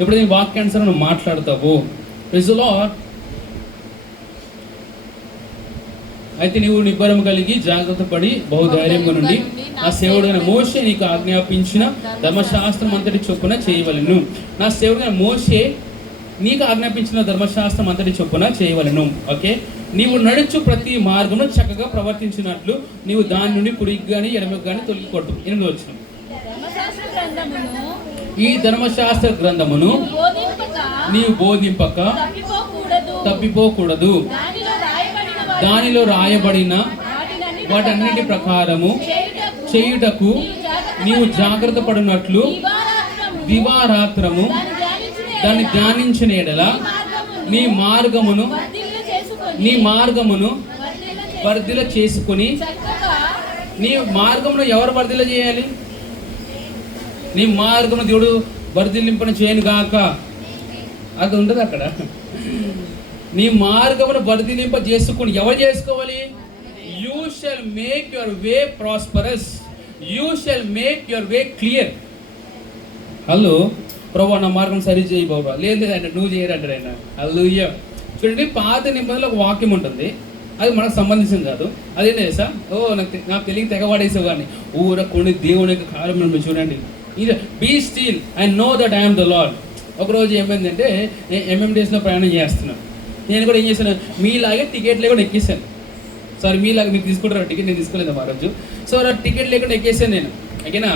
ఎప్పుడైతే నీ వాక్యానుసారం నువ్వు మాట్లాడతావు. Praise the Lord. అయితే నీవు నిబ్బరం కలిగి జాగ్రత్త పడి బహుధైర్యంగా నుండి నా సేవకుడైన మోషే నీకు ఆజ్ఞాపించిన ధర్మశాస్త్రం అంతటి చొప్పున చేయవలెను. నా సేవకుడైన మోషే నీకు ఆజ్ఞాపించిన ధర్మశాస్త్రం అంతటి చొప్పున చేయవలెను. ఓకే, నీవు నడుచు ప్రతి మార్గమును చక్కగా ప్రవర్తించినట్లు నీవు దాని నుండి కుడికి కానీ ఎడమకు కానీ తొలగికొట్టు. 8వ వచనం. ఈ ధర్మశాస్త్ర గ్రంథమును నీవు బోధింపక తప్పిపోకూడదు. దానిలో రాయబడిన వాటన్నిటి ప్రకారము చేయుటకు నీవు జాగ్రత్త పడినట్లు దివారాత్రము దాన్ని ధ్యానించిన ఎడల నీ మార్గమును వర్ధిల చేసుకొని. నీ మార్గమును ఎవరు వర్ధిల చేయాలి? నీ మార్గమును దేవుడు వర్ధిల్లింపని చేయను గాక. అది ఉండదు అక్కడ. నీ మార్గమును వర్ధిలింప చేసుకుని ఎవరు చేసుకోవాలి? You shall make your way prosperous, you shall make your way clear. Hello, ప్రభు నా మార్గం సరి చేయి బాబా. లేదు అంటే నువ్వు చేయరంటారు ఆయన. హల్లెలూయా. చూడండి, పాత నిబంధనలో ఒక వాక్యం ఉంటుంది, అది మనకు సంబంధించింది కాదు. అదేంటి తెలుసా? నాకు తెలియక తెగవాడేసావు కానీ ఊర కొన్ని దేవుని యొక్క కార్యం చూడండి. ఇది be still I know that I am the Lord. ఒకరోజు ఏమైందంటే, ఎంఎండిఎస్లో ప్రయాణం చేస్తున్నాను. నేను కూడా ఏం చేశాను, మీలాగే టికెట్ లేకుండా ఎక్కేసాను. సారీ, మీలాగా మీరు తీసుకుంటారు టికెట్, నేను తీసుకోలేదు ఆ రోజు. సో టికెట్ లేకుండా ఎక్కేసాను నేను. ఓకేనా?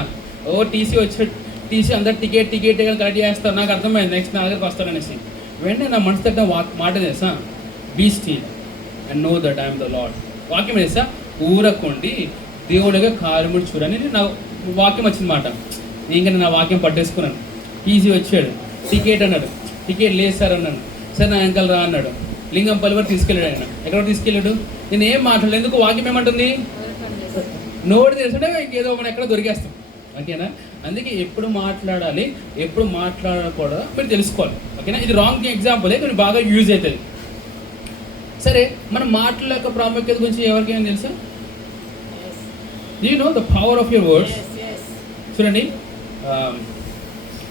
టీసీ వచ్చి టీసీ అందరు టికెట్ కరెక్ట్ చేస్తాను. నాకు అర్థమైంది నెక్స్ట్ నా దగ్గరకు వస్తారనేసి. వెంటనే నా మనసు తగ్గ మాట తెలుసా? Be still and know that I am the Lord. వాక్యం తెలుసా? ఊరకుండి దేవుడిగా కార్యముడు చూడని నా వాక్యం వచ్చింది మాట. ఇంకా నా వాక్యం పట్టేసుకున్నాను. టీసీ వచ్చాడు, టికెట్ అన్నాడు. టికెట్ లేదు సార్ అన్నాను. సరే నా అంకల్ రా అన్నాడు. లింగంపల్లి వరకు తీసుకెళ్ళాడు ఆయన. ఎక్కడ తీసుకెళ్ళాడు? నేను ఏం మాట్లాడలేదు. ఎందుకు? వాక్యం ఏమంటుంది? నోటి తెలుసుంటే ఇంకేదో మనం ఎక్కడ దొరికేస్తాం. ఓకేనా? అందుకే ఎప్పుడు మాట్లాడాలి, ఎప్పుడు మాట్లాడకూడదు మీరు తెలుసుకోవాలి. ఓకేనా? ఇది రాంగ్ ఎగ్జాంపుల్, కానీ బాగా యూజ్ అవుతుంది. సరే, మనం మాటల యొక్క ప్రాముఖ్యత గురించి ఎవరికైనా తెలుసా? You know the power of your words. చూడండి,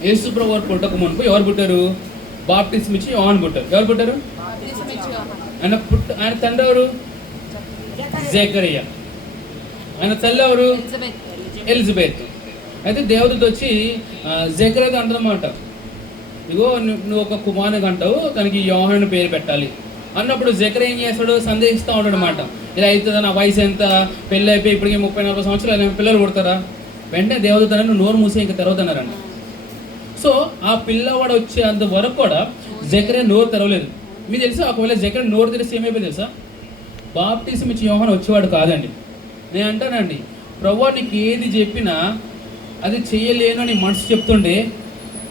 యేసు ప్రభు వారు పుట్టక మునుపు ఎవరు పుట్టారు? బాప్టిజం ఇచ్చి యోహాను పుట్టారు. ఎవరు పుట్టారు? ఆయన తండ్రి ఎవరు? జకరియా. ఆయన తల్లి ఎవరు? ఎలిజబెత్. అయితే దేవదూత వచ్చి జకరియా అంటదన్నమాట, ఇగో నువ్వు ఒక కుమారుని అంటావు, తనకి యోహాను పేరు పెట్టాలి అన్నప్పుడు జకర్యా ఏం చేస్తాడు, సందేహిస్తూ ఉంటాడు అనమాట. ఇలా అవుతుందా, నా వయసు ఎంత, పెళ్ళి అయిపోయి ఇప్పటికే 30-40 సంవత్సరాలు పిల్లలు పుడతారా? వెంటనే దేవదూత నువ్వు నోరు మూసి ఇంకా తెరవద్దన్నారండి. సో ఆ పిల్లవాడు వచ్చేంత వరకు కూడా జకర్యా నోరు తెరవలేదు. మీకు తెలుసా, ఒకవేళ జకర్యా నోరు తెరిస్తే ఏమైపోయింది తెలుసా? బాప్టిజం ఇచ్చి యోహాను వచ్చేవాడు కాదండి. నేను అంటానండి, ప్రభువా నీకు ఏది చెప్పినా అది చేయలేను అని మనసు చెప్తుండే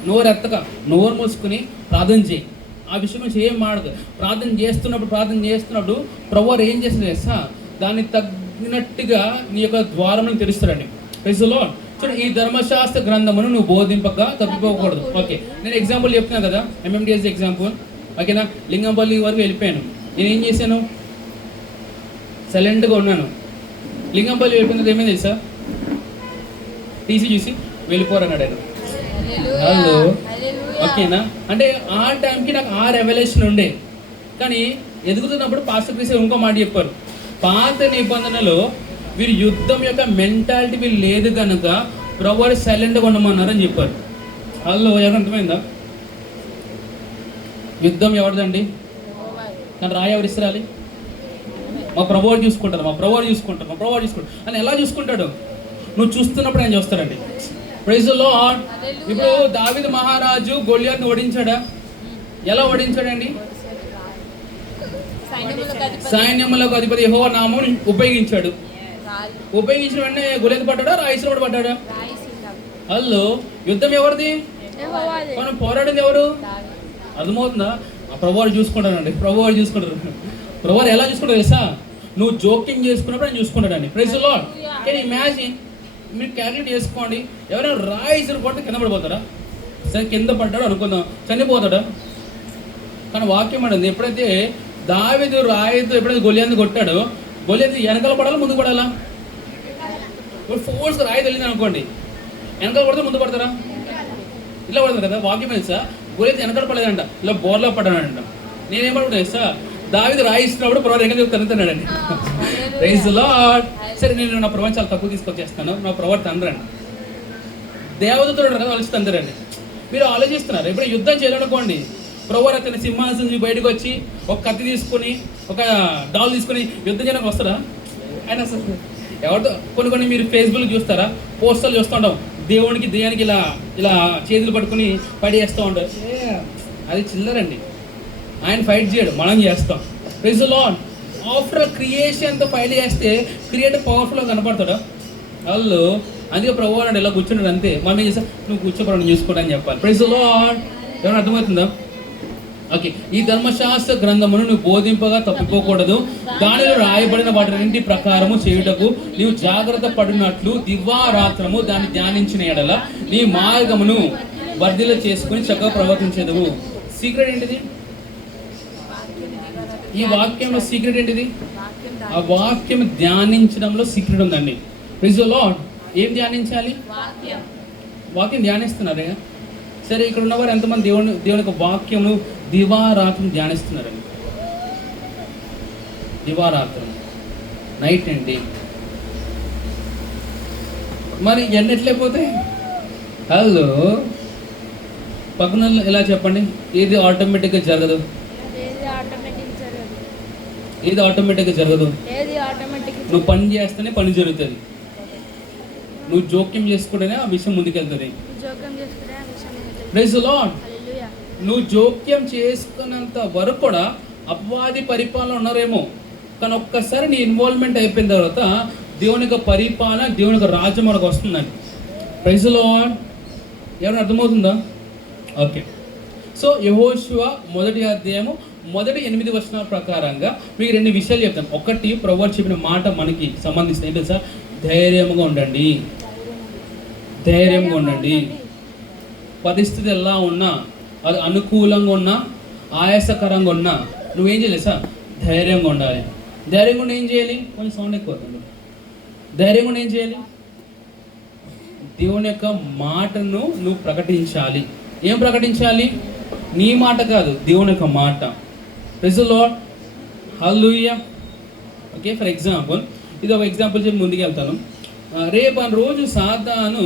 నోరు ఎత్తక, నోరు మూసుకుని ప్రార్థన చేయి. ఆ విషయం గురించి ఏం మాడదు. ప్రార్థన చేస్తున్నప్పుడు ప్రభువారు ఏం చేస్తుంది తెలుసా, దాన్ని తగ్గినట్టుగా నీ యొక్క ద్వారములను తెరుస్తారండి. Praise the Lord. చూడండి, ఈ ధర్మశాస్త్ర గ్రంథమును నువ్వు బోధింపక తప్పిపోకూడదు. ఓకే, నేను ఎగ్జాంపుల్ చెప్తున్నాను కదా, MMDS ఎగ్జాంపుల్. ఓకేనా, లింగంపల్లి వరకు వెళ్ళిపోయాను. నేను ఏం చేశాను, సైలెంట్గా ఉన్నాను. లింగంపల్లి వెళ్ళిపోయినది ఏమైంది తెలుసా, టీసీ చూసి వెళ్ళిపోరన్నాడు ఆయన. హలో, ఓకేనా. అంటే ఆ టైంకి నాకు ఆ రెవల్యూషన్ ఉండే. కానీ ఎదుగుతున్నప్పుడు పాస్టర్ క్రిస్ ఇంకో మాట చెప్పారు, పాత నిబంధనలో వీరు యుద్ధం యొక్క మెంటాలిటీ వీళ్ళు లేదు కనుక ప్రభువారు సైలెంట్గా ఉండమన్నారు అని చెప్పారు. హలో, ఎవరు అర్థమైందా? యుద్ధం ఎవరిదండి? కానీ రాయి ఎవరు ఇస్తారాలి? మా ప్రభువారు చూసుకుంటారు అని ఎలా చూసుకుంటాడు? నువ్వు చూస్తున్నప్పుడు ఆయన చూస్తాడండి. Praise the Lord. ఇప్పుడు దావీదు మహారాజు గొలియాతును ఓడించాడా? ఎలా ఓడించాడండి? సైన్యములకు అధిపతి యెహోవా నామం ఉపయోగించాడు. ఉపయోగించిన వెంటనే గొలియాతు పడ్డాడా, రాయిసినప్పుడు పడ్డాడా? హలో, యుద్ధం ఎవరిది? మనం పోరాడింది ఎవరు? అర్థమవుతుందా? ఆ ప్రభువారు చూసుకుంటారండి. ప్రభువారు ఎలా చూసుకుంటారు తెలుసా? నువ్వు జోక్యం చేసుకున్నప్పుడు ఆయన చూసుకుంటాడండి. Praise the Lord. Can imagine, మీరు క్యాలిక్యులేట్ చేసుకోండి, ఎవరైనా రాయిసిరు పడితే కింద పడిపోతాడా? సరే కింద పడ్డాడు అనుకుందాం, చనిపోతాడా? కానీ వాక్యం అండి, ఎప్పుడైతే దావీదు రాయితో ఎప్పుడైతే గొలియాతును కొట్టాడో, గొలియాతు వెనకాల పడాలా ముందు పడాలా? ఫోర్స్ రాయి తెలియదు అనుకోండి, వెనకాల పడితే ముందు పడతారా? ఇలా పడతారు కదా. వాక్యం తెలుసా, గొలియాతు వెనకాల పడలేదంట, ఇలా బోర్లో పడ్డాడంట. నేనేమనుకుంటా తెలుసా, దావీదు రాయిస్తున్నప్పుడు ప్రభు ఎక్కడ తనుతున్నాడండి. Praise the Lord. సరే, నేను నా ప్రభు చాలా తక్కువ తీసుకొచ్చేస్తాను. నా ప్రభు తండ్రండి, దేవదూతలు కదా కలిసి తండ్రండి. మీరు ఆలోచిస్తున్నారు, ఇప్పుడు యుద్ధం చేయాలనుకోండి, ప్రభు అతని సింహాసనం నుంచి బయటకు వచ్చి ఒక కత్తి తీసుకుని ఒక డాల్ తీసుకుని యుద్ధం చేయడానికి వస్తారా? ఆయన అసలు ఎవరితో కొన్ని మీరు ఫేస్బుక్ చూస్తారా, పోస్టర్లు చూస్తుంటాం, దేవునికి దేయానికి ఇలా ఇలా చేతులు పట్టుకుని పడేస్తూ ఉంటారు. అది చిల్లరండి. ఆయన ఫైట్ చేయడు, మనం చేస్తాం. Praise the Lord. ఆఫ్టర్ క్రియేషన్తో ఫైట్ చేస్తే క్రియేటర్ పవర్ఫుల్గా కనపడతాడా? వాళ్ళు అందుకే ప్రభు అన్నాడు ఇలా కూర్చున్నాడు అంతే. మనం ఏం చేస్తాం, నువ్వు కూర్చోపడం చూసుకోవడం అని చెప్పాలి. Praise the Lord. ఏమైనా అర్థమవుతుందా? ఓకే, ఈ ధర్మశాస్త్ర గ్రంథమును నువ్వు బోధింపగా తప్పిపోకూడదు, దానిలో రాయబడిన వాటిని ప్రకారము చేయుటకు నీవు జాగ్రత్త పడినట్లు దివారాత్రము దాన్ని ధ్యానించిన ఎడల నీ మార్గమును వర్ధిల్ల చేసుకుని చక్కగా ప్రవర్తించేదవు. సీక్రెట్ ఏంటిది? ఈ వాక్యంలో సీక్రెట్ ఏంటిది? ఆ వాక్యం ధ్యానించడంలో సీక్రెట్ ఉందండి. Praise the Lord. ఏం ధ్యానించాలి? వాక్యం ధ్యానిస్తున్నారే. సరే, ఇక్కడ ఉన్నవారు ఎంతమంది దేవుని యొక్క వాక్యమును దివారాత్రం ధ్యానిస్తున్నారండి? దివారాత్రం, నైట్ అండ్ డే. మరి ఎన్నట్లేకపోతే హలో పక్కన ఇలా చెప్పండి, ఏది ఆటోమేటిక్గా జరగదు? ఏది ఆటోమేటిక్గా జరగదు? నువ్వు పని చేస్తేనే పని జరుగుతుంది. నువ్వు జోక్యం చేసుకుంటేనే ఆ విషయం ముందుకెళ్తుంది. Praise the Lord. నువ్వు జోక్యం చేసుకున్నంత వరకు కూడా అపవాది పరిపాలన ఉన్నారేమో, కానీ ఒక్కసారి నీ ఇన్వాల్వ్మెంట్ అయిపోయిన తర్వాత దేవుని యొక్క పరిపాలన, దేవుని యొక్క రాజ్యం మనకు వస్తుందండి. Praise the Lord. ఏమైనా అర్థమవుతుందా? ఓకే. సో యెహోషువ 1వ అధ్యాయము 8 వచనాల ప్రకారంగా మీకు 2 విషయాలు చెప్తాను. ఒకటి, ప్రభువు చెప్పిన మాట మనకి సంబంధించిన ఏంటో సార్, ధైర్యంగా ఉండండి. పరిస్థితి ఎలా ఉన్నా, అది అనుకూలంగా ఉన్నా ఆయాసకరంగా ఉన్నా నువ్వేం చేయలేదు సార్, ధైర్యంగా ఉండాలి. ధైర్యంగా ఉండి ఏం చేయాలి? కొంచెం సౌండ్ ఎక్కువ అవుతుంది. ధైర్యంగా ఉండి ఏం చేయాలి? దేవుని యొక్క మాటను నువ్వు ప్రకటించాలి. ఏం ప్రకటించాలి? నీ మాట కాదు, దేవుని యొక్క మాట. Praise the Lord. Hallelujah. Okay, for example, ఇది ఒక ఎగ్జాంపుల్ చెప్పి ముందుకు వెళ్తాను. రేపు రోజు సాతాను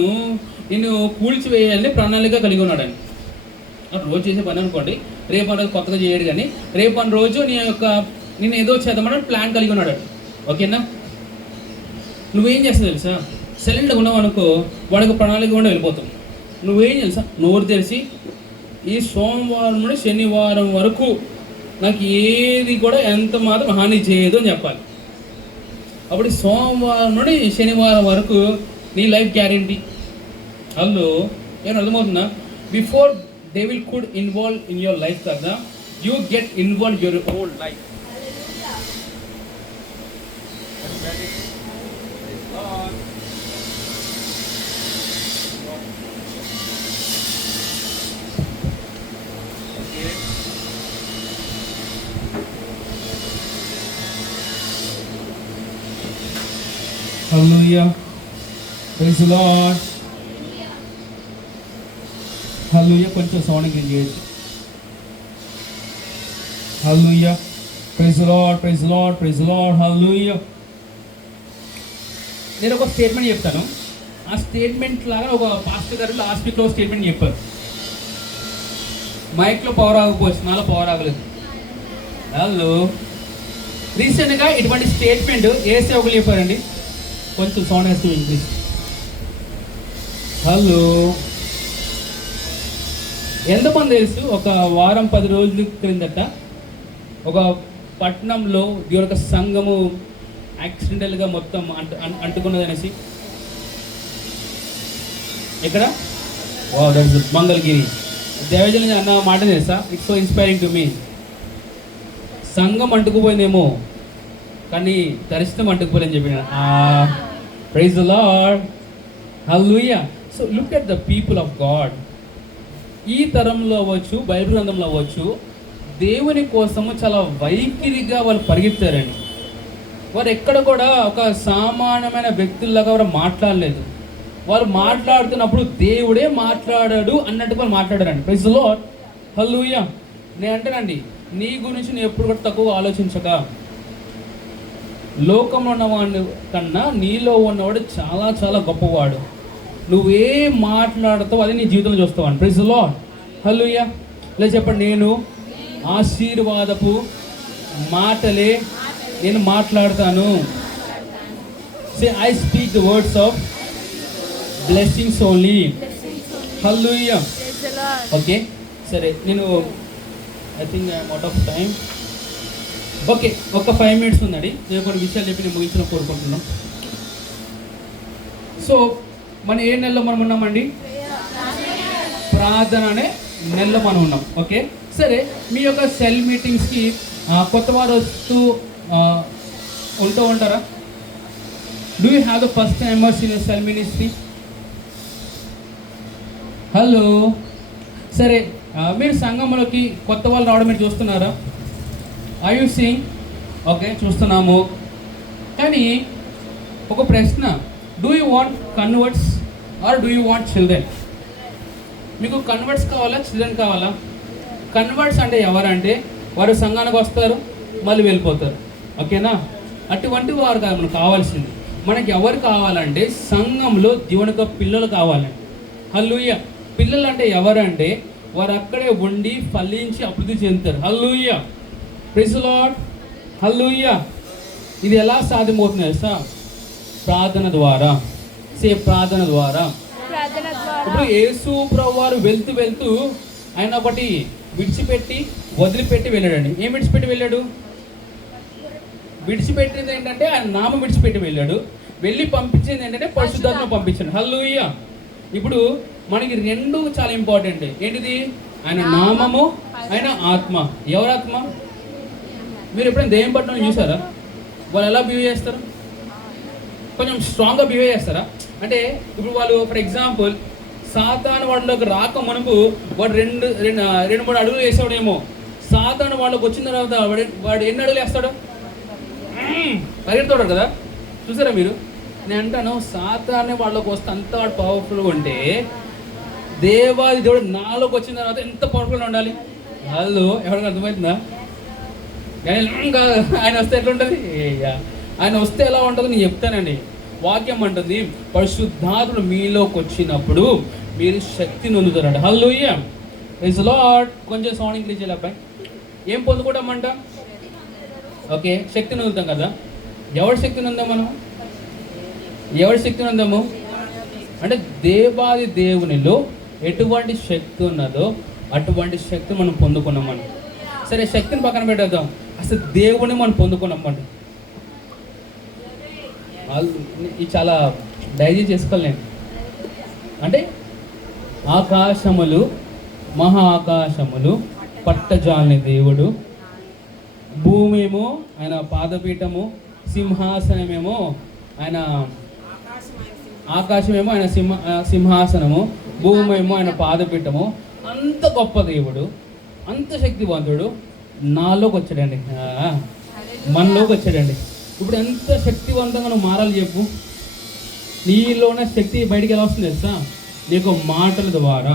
నిన్ను కూల్చివేయాలని ప్రణాళిక కలిగి ఉన్నాడని. రోజు చేసే పని అనుకోండి, రేపు అన్న రోజు కొత్తగా చేయడు, కానీ రేపు అన్న రోజు నేను ఏదో చేద్దామని ప్లాన్ కలిగి ఉన్నాడు. ఓకేనా? నువ్వేం చేస్తావు తెలుసా? సైలెంట్గా ఉన్నావు అనుకో, వాడికి ప్రణాళిక కూడా వెళ్ళిపోతాం. నువ్వేం తెలుసా? నోరు తెరిచి ఈ సోమవారం నుండి శనివారం వరకు నాకు ఏది కూడా ఎంత మాత్రం హాని చేయదు అని చెప్పాలి. అప్పుడు సోమవారం నుండి శనివారం వరకు నీ లైఫ్ గ్యారెంటీ. హలో, ఏం అర్థమవుతుందా? Before they will could involve in your life కదా, you get involve your own life. Hallelujah. Praise the Lord. Hallelujah. కొంచెం sound increase. Hallelujah. Praise the Lord. Praise the Lord. Praise the Lord. Hallelujah. నేను ఒక statement చెప్తాను. ఆ statement లాగా ఒక pastor గారు last వీక్లో స్టేట్మెంట్ చెప్పారు. మైక్లో పవర్ ఆగకపోవచ్చు, నాలో పవర్ ఆగలేదు. హలో, రీసెంట్గా ఇటువంటి స్టేట్మెంట్ ఏ సేవకులు చెప్పారండి? కొంచెం సౌండ్ వేస్తుంది ఇంగ్లీష్. హలో, ఎంతమంది తెలుసు? ఒక వారం 10 రోజుల క్రిందట ఒక పట్టణంలో ఈ యొక్క సంఘము యాక్సిడెంటల్గా మొత్తం అంటుకున్నది అనేసి. ఎక్కడ? మంగళగిరి. దేవజన అన్న మాట తెలుసా? It's so inspiring to me. సంఘం అంటుకుపోయిందేమో కానీ దర్శనం అంటుకుపోలేని చెప్పిన. Praise the Lord. Hallelujah. So look at the people of God. ఈ తరంలో అవ్వచ్చు, బైబిల్ గ్రంథంలో అవ్వచ్చు, దేవుని కోసము చాలా వైఖరిగా వాళ్ళు పరిగెత్తారండి. వారు ఎక్కడ కూడా ఒక సామాన్యమైన వ్యక్తుల్లాగా వారు మాట్లాడలేదు. వాళ్ళు మాట్లాడుతున్నప్పుడు దేవుడే మాట్లాడాడు అన్నట్టు వాళ్ళు మాట్లాడారండి. Praise the Lord. హల్లెలూయా. నేను అంటానండి, నీ గురించి నేను ఎప్పుడు కూడా తక్కువ ఆలోచించక, లోకంలో ఉన్నవాడి కన్నా నీలో ఉన్నవాడు చాలా చాలా గొప్పవాడు. నువ్వేం మాట్లాడతావు అది నీ జీవితంలో చూస్తావు అని. Praise the Lord. హల్లెలూయా. ఇలా చెప్పండి, నేను ఆశీర్వాదపు మాటలే నేను మాట్లాడతాను. Say I speak the words of blessings only. Hallelujah. Okay, సరే, నేను I think I'm out of time. Okay, ఒక 5 minutes ఉందండి. నేను కొన్ని విషయాలు చెప్పి నేను ముగించిన కోరుకుంటున్నాం. సో మనం ఏ నెలలో మనం ఉన్నామండి? ప్రార్థన అనే నెలలో మనం ఉన్నాం. ఓకే, సరే, మీ యొక్క సెల్ మీటింగ్స్కి కొత్త వారు వస్తూ ఉంటూ ఉంటారా? Do you have the first timers in cell ministry? Hello, సరే, మీరు సంఘంలోకి కొత్త వాళ్ళు రావడం మీరు చూస్తున్నారా? Are you seeing? ఓకే, చూస్తున్నాము. కానీ ఒక ప్రశ్న, do you want converts or do you want children? మీకు కన్వర్ట్స్ కావాలా, చిల్డ్రన్ కావాలా? కన్వర్ట్స్ అంటే ఎవరంటే వారు సంఘానికి వస్తారు, మళ్ళీ వెళ్ళిపోతారు. ఓకేనా? అటువంటి వారు కాదు మనకు కావాల్సింది. మనకి ఎవరు కావాలంటే సంఘంలో దేవునికి పిల్లలు కావాలండి. హల్లెలూయా. పిల్లలు అంటే ఎవరంటే వారు అక్కడే ఉండి ఫలించి అభివృద్ధి చెందుతారు. Hallelujah. Praise the Lord. Hallelujah. ఇది ఎలా సాధ్యమవుతుంది తెలుసా? ప్రార్థన ద్వారా. ప్రార్థన ద్వారా. ఇప్పుడు యేసు ప్రభువు వారు వెళ్తూ ఆయన ఒకటి విడిచిపెట్టి వదిలిపెట్టి వెళ్ళాడండి. ఏం విడిచిపెట్టి వెళ్ళాడు? విడిచిపెట్టింది ఏంటంటే ఆయన నామం విడిచిపెట్టి వెళ్ళాడు. వెళ్ళి పంపించింది ఏంటంటే పరిశుద్ధాత్మ పంపించాడు. హల్లెలూయా. ఇప్పుడు మనకి 2 చాలా ఇంపార్టెంట్. ఏంటిది? ఆయన నామము, ఆయన ఆత్మ. ఎవరు ఆత్మ? మీరు ఎప్పుడైనా దెయ్యం పట్టణం చూసారా? వాళ్ళు ఎలా బిహేవ్ చేస్తారు? కొంచెం స్ట్రాంగ్గా బిహేవ్ చేస్తారా? అంటే ఇప్పుడు వాళ్ళు ఫర్ ఎగ్జాంపుల్ సాతాను వాళ్ళకి రాక మునుపు వాడు 2-3 అడుగులు వేసాడేమో. సాతాను వాళ్ళకి వచ్చిన తర్వాత వాడు ఎన్ని అడుగులు వేస్తాడు? పరిగెడతాడు కదా, చూసారా మీరు? నేను అంటాను, సాతాను వాళ్ళకి వస్తే అంత వాడు పవర్ఫుల్గా ఉంటే దేవాది దేవుడు నాలోకి వచ్చిన తర్వాత ఎంత పవర్ఫుల్గా ఉండాలి? వాళ్ళు ఎవరికి అర్థమవుతుందా? ఆయన వస్తే ఎట్లా ఉంటుంది? ఆయన వస్తే ఎలా ఉంటుందో నేను చెప్తానండి. వాక్యం అంటుంది, పరిశుద్ధాత్ముడు మీలోకి వచ్చినప్పుడు మీరు శక్తి నొందుతారంట. హల్లెలూయా. Praise the Lord. కొంచెం సౌండ్ ఇంక్రీజ్ చేయాలి అబ్బాయి. ఏం పొందుకుంటామంట? ఓకే, శక్తిని పొందుతాం కదా. ఎవరి శక్తిని ఉందాం మనం? ఎవరి శక్తిని ఉందాము అంటే దేవాది దేవునిలో ఎటువంటి శక్తి ఉన్నదో అటువంటి శక్తి మనం పొందుకున్నాం మనం. సరే, శక్తిని పక్కన పెట్టేద్దాం, అసలు దేవుని మనం పొందుకున్నామండి. ఇది చాలా డైజెస్ట్ చేసుకోలేను. అంటే ఆకాశములు మహా ఆకాశములు పట్టజాలని దేవుడు, భూమి ఏమో ఆయన పాదపీఠము, సింహాసనమేమో ఆయన, ఆకాశమేమో ఆయన సింహాసనము, భూమి ఏమో ఆయన పాదపీఠము. అంత గొప్ప దేవుడు, అంత శక్తివంతుడు నాలోకి వచ్చాడండి, మనలోకి వచ్చాడండి. ఇప్పుడు ఎంత శక్తివంతంగా నువ్వు మారాలి చెప్పు. నీలోనే శక్తి బయటికి ఎలా వస్తుంది తెలుసా? నీకు మాటల ద్వారా.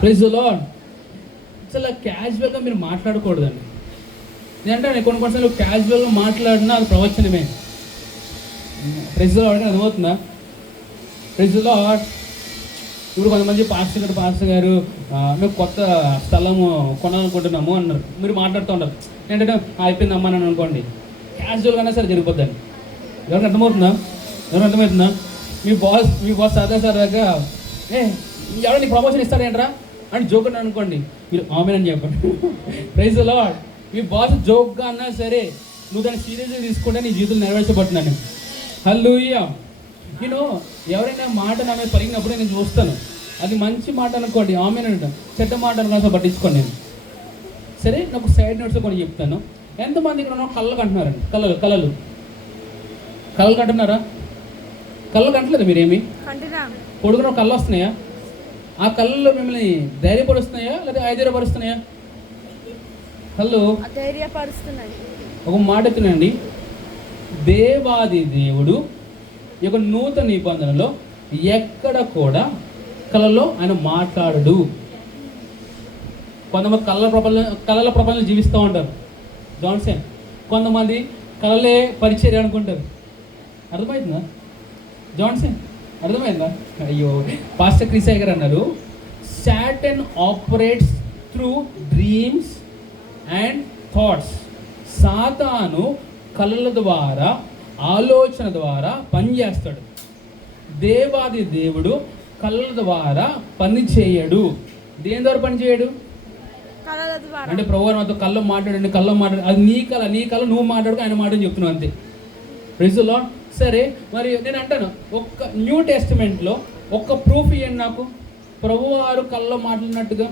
Praise the Lord. అసలు క్యాజువల్గా మీరు మాట్లాడకూడదండి. నేనంటే కొన్ని కొన్నిసార్లు క్యాజువల్గా మాట్లాడినా అది ప్రవచనమే. ప్రైజ్ ది లార్డ్ అర్థమవుతుందా? Praise the Lord. ఇప్పుడు కొంతమంది పాస్టర్ గారు మేము కొత్త స్థలము కొనాలనుకుంటున్నాము అన్నారు. మీరు మాట్లాడుతూ ఉంటారు, ఏంటంటే అయిపోయిందమ్మా అని అనుకోండి, క్యాజువల్గానే సరే జరిగిపోద్దండి. ఎవరికి అర్థమవుతుందా? మీ బాస్ సరదాగా ఎవరో నీకు ప్రమోషన్ ఇస్తాడేంట్రా అని జోక్ అని అనుకోండి, మీరు ఆమెన్ అని చెప్పండి. Praise the Lord. మీ బాస్ జోక్గా అన్నా సరే నువ్వు దాన్ని సీరియస్గా తీసుకుంటే నీ జీవితం నెరవేర్చబడుతున్నాను. హల్లెలూయా. నేను ఎవరైనా మాట నా మీద పరిగినప్పుడు నేను చూస్తాను, అది మంచి మాట అనుకోండి ఆమెన్ అంటాను, చెడ్డ మాట అనుకో పట్టించుకోండి నేను. సరే, నాకు సైడ్ నోట్స్ కొన్ని చెప్తాను. ఎంతమంది ఇక్కడ కళ్ళు కంటున్నారండి? కళ్ళు కంటున్నారా? కళ్ళు కంటలేదు మీరేమి? పొడుగున కళ్ళు వస్తున్నాయా? ఆ కళ్ళలో మిమ్మల్ని ధైర్యపరుస్తున్నాయా లేదా ఐధైర్యపరుస్తున్నాయా? కళ్ళు ఒక మాట ఎత్తునండి. దేవాది దేవుడు ఈ యొక్క నూతన నిబంధనలో ఎక్కడ కూడా కళలో ఆయన మాట్లాడడు. కొంతమంది కళల ప్రపంచం జీవిస్తూ ఉంటారు, జాన్సన్. కొంతమంది కళలే పరిచర్య అనుకుంటారు. అర్థమైందా జాన్సన్? అర్థమైందా? అయ్యో, పాస్టర్ క్రిసాయ్ గారు అన్నారు, Satan operates through dreams and thoughts. సాతాను కళల ద్వారా, ఆలోచన ద్వారా పనిచేస్తాడు. దేవాది దేవుడు కళల ద్వారా పని చేయడు. దేని ద్వారా పని చేయడు అంటే ప్రభువు నాతో కళ్ళు మాట్లాడండి, అది నీ కళ నువ్వు మాట్లాడుకో, ఆయన మాటని చెప్తున్నావు అంతే. Praise the Lord. సరే, మరి నేను అంటాను, ఒక్క న్యూ టెస్టిమెంట్లో ఒక్క ప్రూఫ్ ఇవ్వండి నాకు, ప్రభువు వారు కళ్ళలో మాట్లాడినట్టుగా.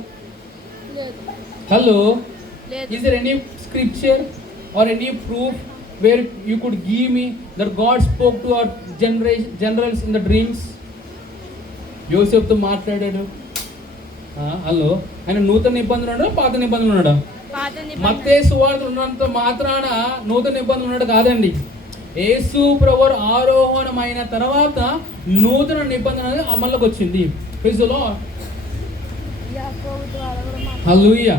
Hello, is there any scripture or any proof where you could give me that God spoke to our generals in the dreams? యోసేపుతో మాట్లాడాడు. హలో, ఆయన నూతన నిబంధనలు ఉన్నాడా పాత నిబంధనలు ఉన్నాడా? మత్తయి సువార్త ఉన్నంత మాత్రాన నూతన నిబంధనలు ఉన్నాడు కాదండి. యేసు ప్రభువు ఆరోహణమైన తర్వాత నూతన నిబంధన అనేది అమల్లోకి వచ్చింది. Praise the Lord. హల్లెలూయా.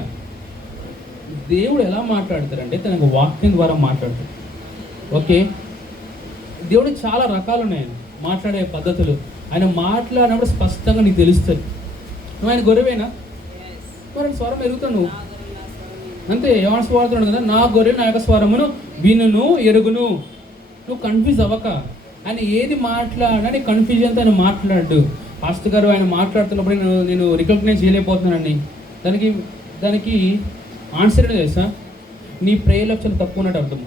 దేవుడు ఎలా మాట్లాడతారంటే తనకు వాక్యం ద్వారా మాట్లాడతాడు. ఓకే, దేవుడు చాలా రకాలు ఉన్నాయి మాట్లాడే పద్ధతులు. ఆయన మాట్లాడినప్పుడు స్పష్టంగా నీకు తెలుస్తుంది. నువ్వు ఆయన గొర్రెవేనా? మరి స్వరం ఎరుగుతావు నువ్వు అంతే. ఎవరి స్వరం కదా, నా గొర్రె నా యొక్క స్వరమును వినును ఎరుగును. నువ్వు కన్ఫ్యూజ్ అవ్వక, ఆయన ఏది మాట్లాడా నీ కన్ఫ్యూజన్తో ఆయన మాట్లాడు. పాస్టర్ గారు ఆయన మాట్లాడుతున్నప్పుడు నేను రికగ్నైజ్ చేయలేకపోతున్నానండి. దానికి ఆన్సర్ ఏంటో తెలుసా? నీ ప్రేయర్లో చాలా తక్కువ ఉన్నట్టు అర్థం.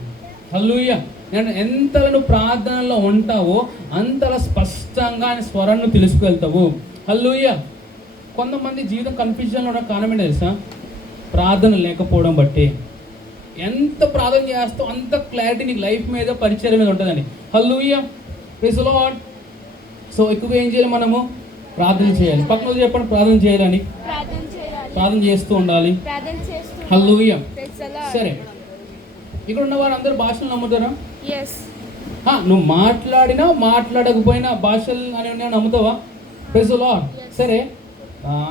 హల్లెలూయా. నేను ఎంతలా నువ్వు ప్రార్థనలో ఉంటావో అంతలా స్పష్టంగా ఆయన స్వరాన్ని తెలుసుకెళ్తావు. హల్లెలూయా. కొంతమంది జీవితం కన్ఫ్యూజన్లో ఉన్న కారణం ఏంటో తెలుసా? ప్రార్థన లేకపోవడం బట్టి. ఎంత ప్రార్థన చేస్తావు అంత క్లారిటీ నీకు లైఫ్ మీద, పరిచయం మీద ఉంటుందండి. Hallelujah. Praise the Lord. So ఎక్కువ ఏం చేయాలి? మనము ప్రార్థన చేయాలి. పక్కన చెప్పండి, ప్రార్థన చేయాలని. ప్రార్థన చేస్తూ ఉండాలి. హల్లెలూయా. సరే, ఇక్కడ ఉన్న వారు అందరూ భాషలు నమ్ముతారా? నువ్వు మాట్లాడినా మాట్లాడకపోయినా భాషలు అనేవి నమ్ముతావా? Praise the Lord. సరే,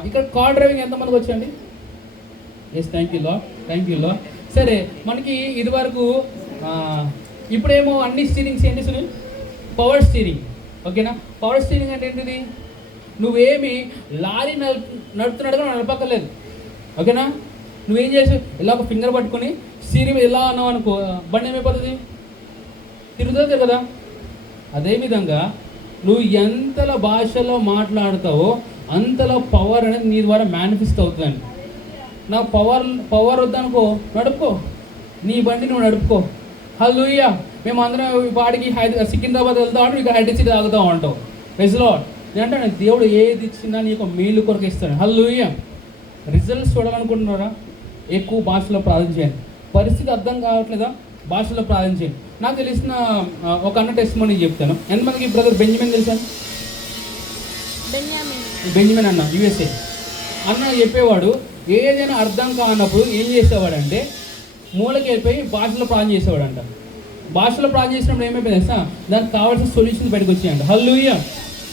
ఇక్కడ కార్ డ్రైవింగ్ ఎంతమందికి వచ్చండి? Yes, thank you Lord. సరే, మనకి ఇది వరకు ఇప్పుడేమో అన్ని స్టీరింగ్స్ ఏంటి సునీల్? Power steering. ఓకేనా? పవర్ స్టీరింగ్ అంటే ఏంటిది? నువ్వేమి లారీ నడుపుతున్నట్టుగా నడపక్కర్లేదు. ఓకేనా? నువ్వేం చేసి ఇలా ఒక ఫింగర్ పట్టుకొని స్టీరింగ్ మీద ఇలా అన్నావు అనుకో, బండి ఏమైపోతుంది? తిరుగుతుంది కదా. అదేవిధంగా నువ్వు ఎంతల భాషలో మాట్లాడతావో అంతలో పవర్ అనేది నీ ద్వారా మేనిఫెస్ట్ అవుతుందండి. నా పవర్ వద్దనుకో, నడుపుకో, నీ బండి నువ్వు నడుపుకో. హల్లెలూయా. మేము అందరం వాడికి సికింద్రాబాద్ వెళ్తాం, ఇక హైదరాబాద్ తాగుతాం అంటావు. Praise Lord. నేను అంటాను, దేవుడు ఏది ఇచ్చినా నీకు మేలు కొరకు ఇస్తాడు. హల్లెలూయా. రిజల్ట్స్ చూడాలనుకుంటున్నారా? ఎక్కువ భాషలో ప్రార్థన చేయండి. పరిస్థితి అర్థం కావట్లేదా? భాషలో ప్రార్థన చేయండి. నాకు తెలిసిన ఒక అన్న టెస్టిమోనీ చెప్తాను. ఎంతమందికి బ్రదర్ బెంజమిన్ తెలుసా? బెంజమిన్ అన్న యూఎస్ఏ అన్న చెప్పేవాడు, ఏదైనా అర్థం కానప్పుడు ఏం చేసేవాడంటే మూలకి వెళ్ళిపోయి భాషలో ప్రార్థన చేసేవాడంట. భాషలో ప్రార్థన చేసినప్పుడు ఏమైపోయింది సార్, దానికి కావాల్సిన సొల్యూషన్ బయటకు వచ్చాయంట. Hallelujah.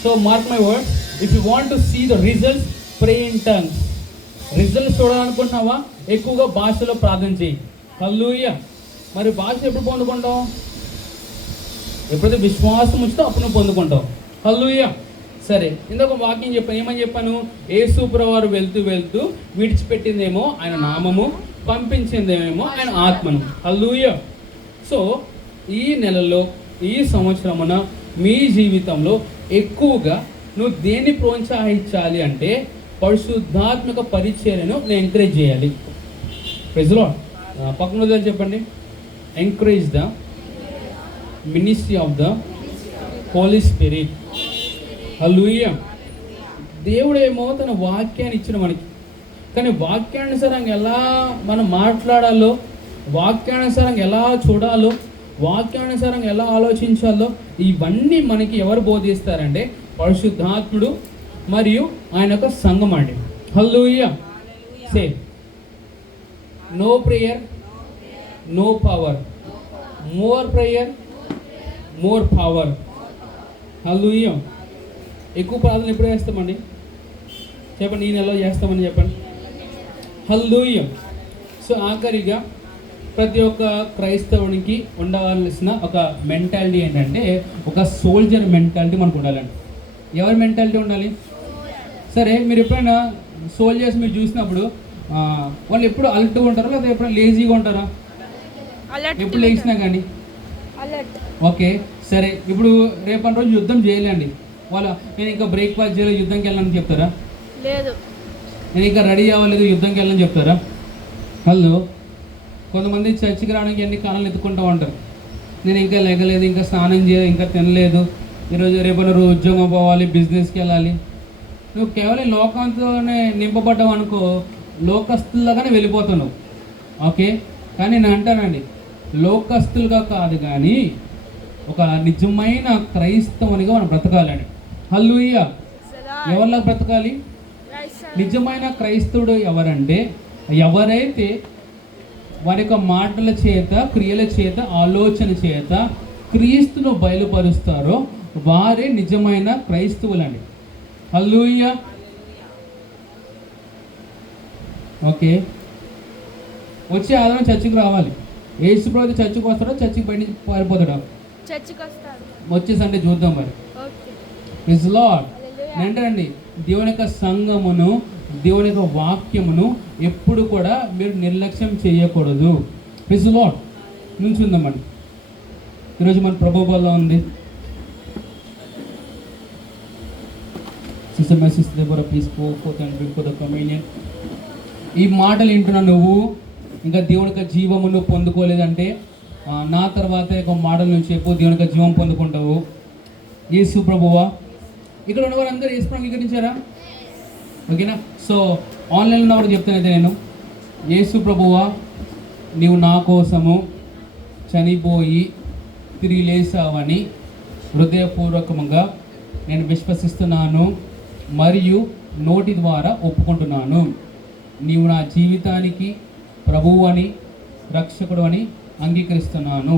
So mark my word, if you want to see the results, pray in tongues. రిజల్ట్స్ చూడాలనుకుంటున్నావా? ఎక్కువగా భాషలో ప్రార్థన చేయి. హల్లెలూయా. మరి భాష ఎప్పుడు పొందుకుంటావు? ఎప్పుడైతే విశ్వాసం ఉంచుతో అప్పుడు నువ్వు పొందుకుంటావు. హల్లెలూయా. సరే, ఇంకొక వాక్యం చెప్పాను. ఏమని చెప్పాను? యేసు ప్రభువారు వెళ్తూ వెళ్తూ విడిచిపెట్టిందేమో ఆయన నామము, పంపించిందేమో ఆయన ఆత్మను. హల్లెలూయా. సో ఈ నెలలో, ఈ సంవత్సరమున మీ జీవితంలో ఎక్కువగా నువ్వు దేన్ని ప్రోత్సహించాలి అంటే పరిశుద్ధాత్మక పరిచర్యను నేను ఎంకరేజ్ చేయాలి. Praise Lord. పక్కన చెప్పండి, encourage the ministry of the holy spirit. Hallelujah. దేవుడేమో తన వాక్యాన్ని ఇచ్చిన మనకి, కానీ వాక్యానుసారంగా ఎలా మనం మాట్లాడాలో, వాక్యానుసారంగా ఎలా చూడాలో, వాక్యానుసారంగా ఎలా ఆలోచించాలో ఇవన్నీ మనకి ఎవరు బోధిస్తారంటే పరిశుద్ధాత్ముడు మరియు ఆయన యొక్క సంఘం అండి. Hallelujah. Say no prayer, no power. More prayer, more power. Hallelujah. ఎక్కువ ప్రార్థన ఎప్పుడు చేస్తామండి? చెప్పండి, ఈ నెలలో చేస్తామని చెప్పండి. హల్లెలూయా. సో ఆఖరిగా ప్రతి ఒక్క క్రైస్తవునికి ఉండవలసిన ఒక మెంటాలిటీ ఏంటంటే ఒక సోల్జర్ మెంటాలిటీ మనకు ఉండాలండి. ఎవరి మెంటాలిటీ ఉండాలి? సరే, మీరు ఎప్పుడైనా సోల్జర్స్ మీరు చూసినప్పుడు వాళ్ళు ఎప్పుడు అలర్ట్గా ఉంటారా లేదా ఎప్పుడైనా లేజీగా ఉంటారా? ఎప్పుడు లేచినా కానీ. ఓకే, సరే. ఇప్పుడు రేపటి రోజు యుద్ధం చేయలేండి, నేను ఇంకా బ్రేక్ఫాస్ట్ చేయలేదు, యుద్ధంకి వెళ్ళాలని చెప్తారా? లేదు. నేను ఇంకా రెడీ అవ్వలేదు, యుద్ధంకి వెళ్ళని చెప్తారా? హలో. కొంతమంది చర్చికి రావడానికి ఎన్ని కారణాలు ఎత్తుకుంటూ ఉంటారు. నేను ఇంకా లేగలేదు, ఇంకా స్నానం చేయలేదు, ఇంకా తినలేదు, ఈరోజు రేపు రోజు ఉద్యోగం పోవాలి, బిజినెస్కి వెళ్ళాలి. నువ్వు కేవలం లోకంతోనే నింపబడ్డావు అనుకో, లోకస్తులుగానే వెళ్ళిపోతున్నావు. ఓకే, కానీ నేను అంటానండి, లోకస్తులుగా కాదు కానీ ఒక నిజమైన క్రైస్తవునిగా మనం బ్రతకాలండి. హల్లెలూయా. ఎవరిలా బ్రతకాలి? నిజమైన క్రైస్తవుడు ఎవరంటే ఎవరైతే వారి యొక్క మాటల చేత, క్రియల చేత, ఆలోచన చేత క్రీస్తును బయలుపరుస్తారో వారే నిజమైన క్రైస్తవులండి. హల్లెలూయా. ఓకే, వచ్చే ఆదివారం చర్చికి రావాలి. యేసు ప్రభువు చర్చికి వస్తాడో చర్చికి బయట పారిపోతాడా? వచ్చే సండే చూద్దాం మరి. Praise Lord. ఏంటండి, దేవుని యొక్క సంఘమును, దేవుని యొక్క వాక్యమును ఎప్పుడు కూడా మీరు నిర్లక్ష్యం చేయకూడదు. Praise Lord. నుంచుందామండి. ఈరోజు మన ప్రభు వల్ల ఉంది. ఈ మాటలు వింటున్నా నువ్వు ఇంకా దేవుని యొక్క జీవమును పొందుకోలేదంటే నా తర్వాత ఒక మాటలు నువ్వు చెప్పు, దేవుని యొక్క జీవం పొందుకుంటావు. యేసు ప్రభువా, ఇక్కడ ఉన్న వారు అందరూ యేసు ప్రభు అంగీకరించారా? ఓకేనా? సో ఆన్లైన్లో ఉన్న కూడా చెప్తానైతే నేను, యేసు ప్రభువా నీవు నా కోసము చనిపోయి తిరిగి లేసావని హృదయపూర్వకంగా నేను విశ్వసిస్తున్నాను మరియు నోటి ద్వారా ఒప్పుకుంటున్నాను. నీవు నా జీవితానికి ప్రభువు అని, రక్షకుడు అని అంగీకరిస్తున్నాను.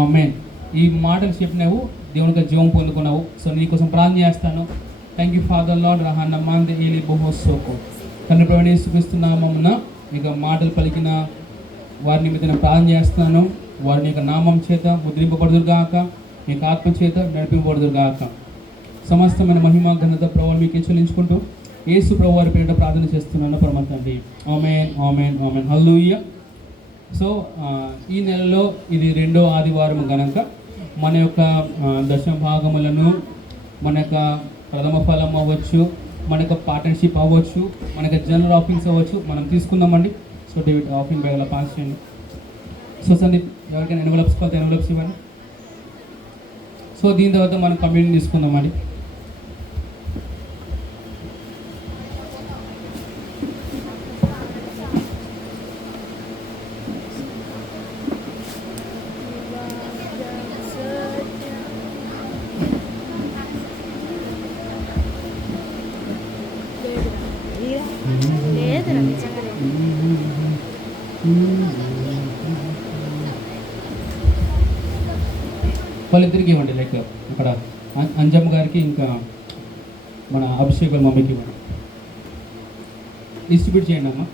ఆమేన్. ఈ మాటలు చెప్పినావు, దేవునికి జీవం పొందుకున్నావు. సో నీకోసం ప్రార్థన చేస్తాను. థ్యాంక్ యూ ఫాదర్ లార్డ్ రహాన్న మాంది ఏలి బహోత్సవకు తండ్రి ప్రభువుని యేసుక్రీస్తునామమున ఇక మాటలు పలికిన వారి నిమిత్తం ప్రార్థన చేస్తాను. వారిని యొక్క నామం చేత ముద్రింపబడుదురుగాక, మీ ఆత్మ చేత నడిపింపబడుదురుగాక. సమస్తమైన మహిమ ఘనత ప్రభువు మీకు చెల్లించుకుంటూ యేసు ప్రభు వారి పేరిట ప్రార్థన చేస్తున్నాను పరమ తండ్రి. ఆమేన్, ఆమేన్, ఆమేన్. హల్లెలూయా. సో ఈ నెలలో ఇది 2వ ఆదివారం గనక మన యొక్క దశమ భాగములను, మన యొక్క ప్రథమ ఫలం అవ్వచ్చు, మన యొక్క పార్ట్నర్షిప్ అవ్వచ్చు, మన యొక్క జనరల్ ఆఫరింగ్స్ అవ్వచ్చు, మనం తీసుకుందామండి. సో డేవిడ్ ఆఫరింగ్ బ్యాగ్లో పాస్ చేయండి. సో సందీప్ ఎవరికైనా ఎన్వలప్స్ కావాలి, ఎన్వలప్స్ ఇవ్వండి. సో దీని తర్వాత మనం కమ్యూనిటీ తీసుకుందామండి. వాళ్ళిద్దరికి ఇవ్వండి, లైక్ అక్కడ అంజమ్మ గారికి ఇంకా మన అభిషేక్ వాళ్ళ మమ్మీకి ఇవ్వండి. డిస్ట్రిబ్యూట్ చేయండి అమ్మా.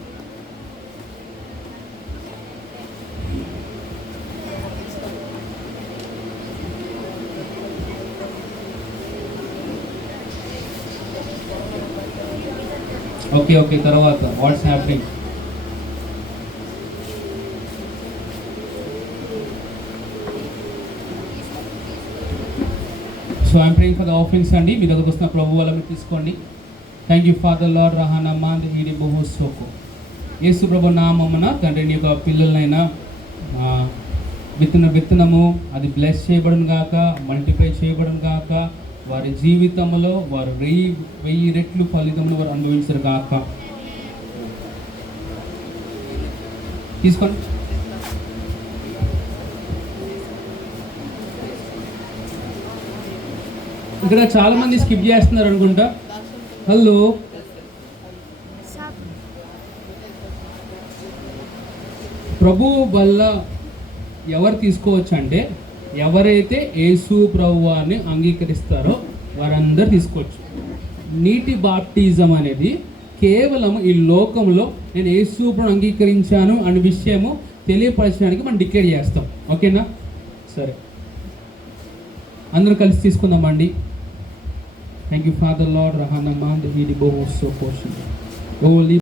ఓకే ఓకే, తర్వాత what's happening? So I'm praying for the offerings అండి. మీ దగ్గరకు వస్తున్న ప్రభు వల్ల మీరు తీసుకోండి. థ్యాంక్ యూ ఫాదర్ లార్డ్ రహానా మాంద్ ఈడి బహు సోకో. యేసు ప్రభు నామమున తండ్రి నీ యొక్క పిల్లలైనా విత్తనము అది బ్లెస్ చేయబడును గాక, మల్టిప్లై చేయబడును గాక, వారి జీవితంలో వారు 1000 రెట్లు ఫలితమును వారు అనుభవించరు గాక. తీసుకోండి. ఇక్కడ చాలా మంది స్కిప్ చేస్తున్నారు అనుకుంటా. హలో, ప్రభు వల్ల ఎవరు తీసుకోవచ్చు అంటే ఎవరైతే యేసు ప్రభువాన్ని అంగీకరిస్తారో వారందరూ తీసుకోవచ్చు. నీటి బాప్టిజం అనేది కేవలం ఈ లోకంలో నేను యేసు ప్రభువుని అంగీకరించాను అనే విషయము తెలియపరచడానికి మనం డిక్లేర్ చేస్తాం. ఓకేనా? సరే, అందరూ కలిసి తీసుకుందామండి. Thank you, Father, Lord, Rahana, Man, the Hidi, Boho, so portion.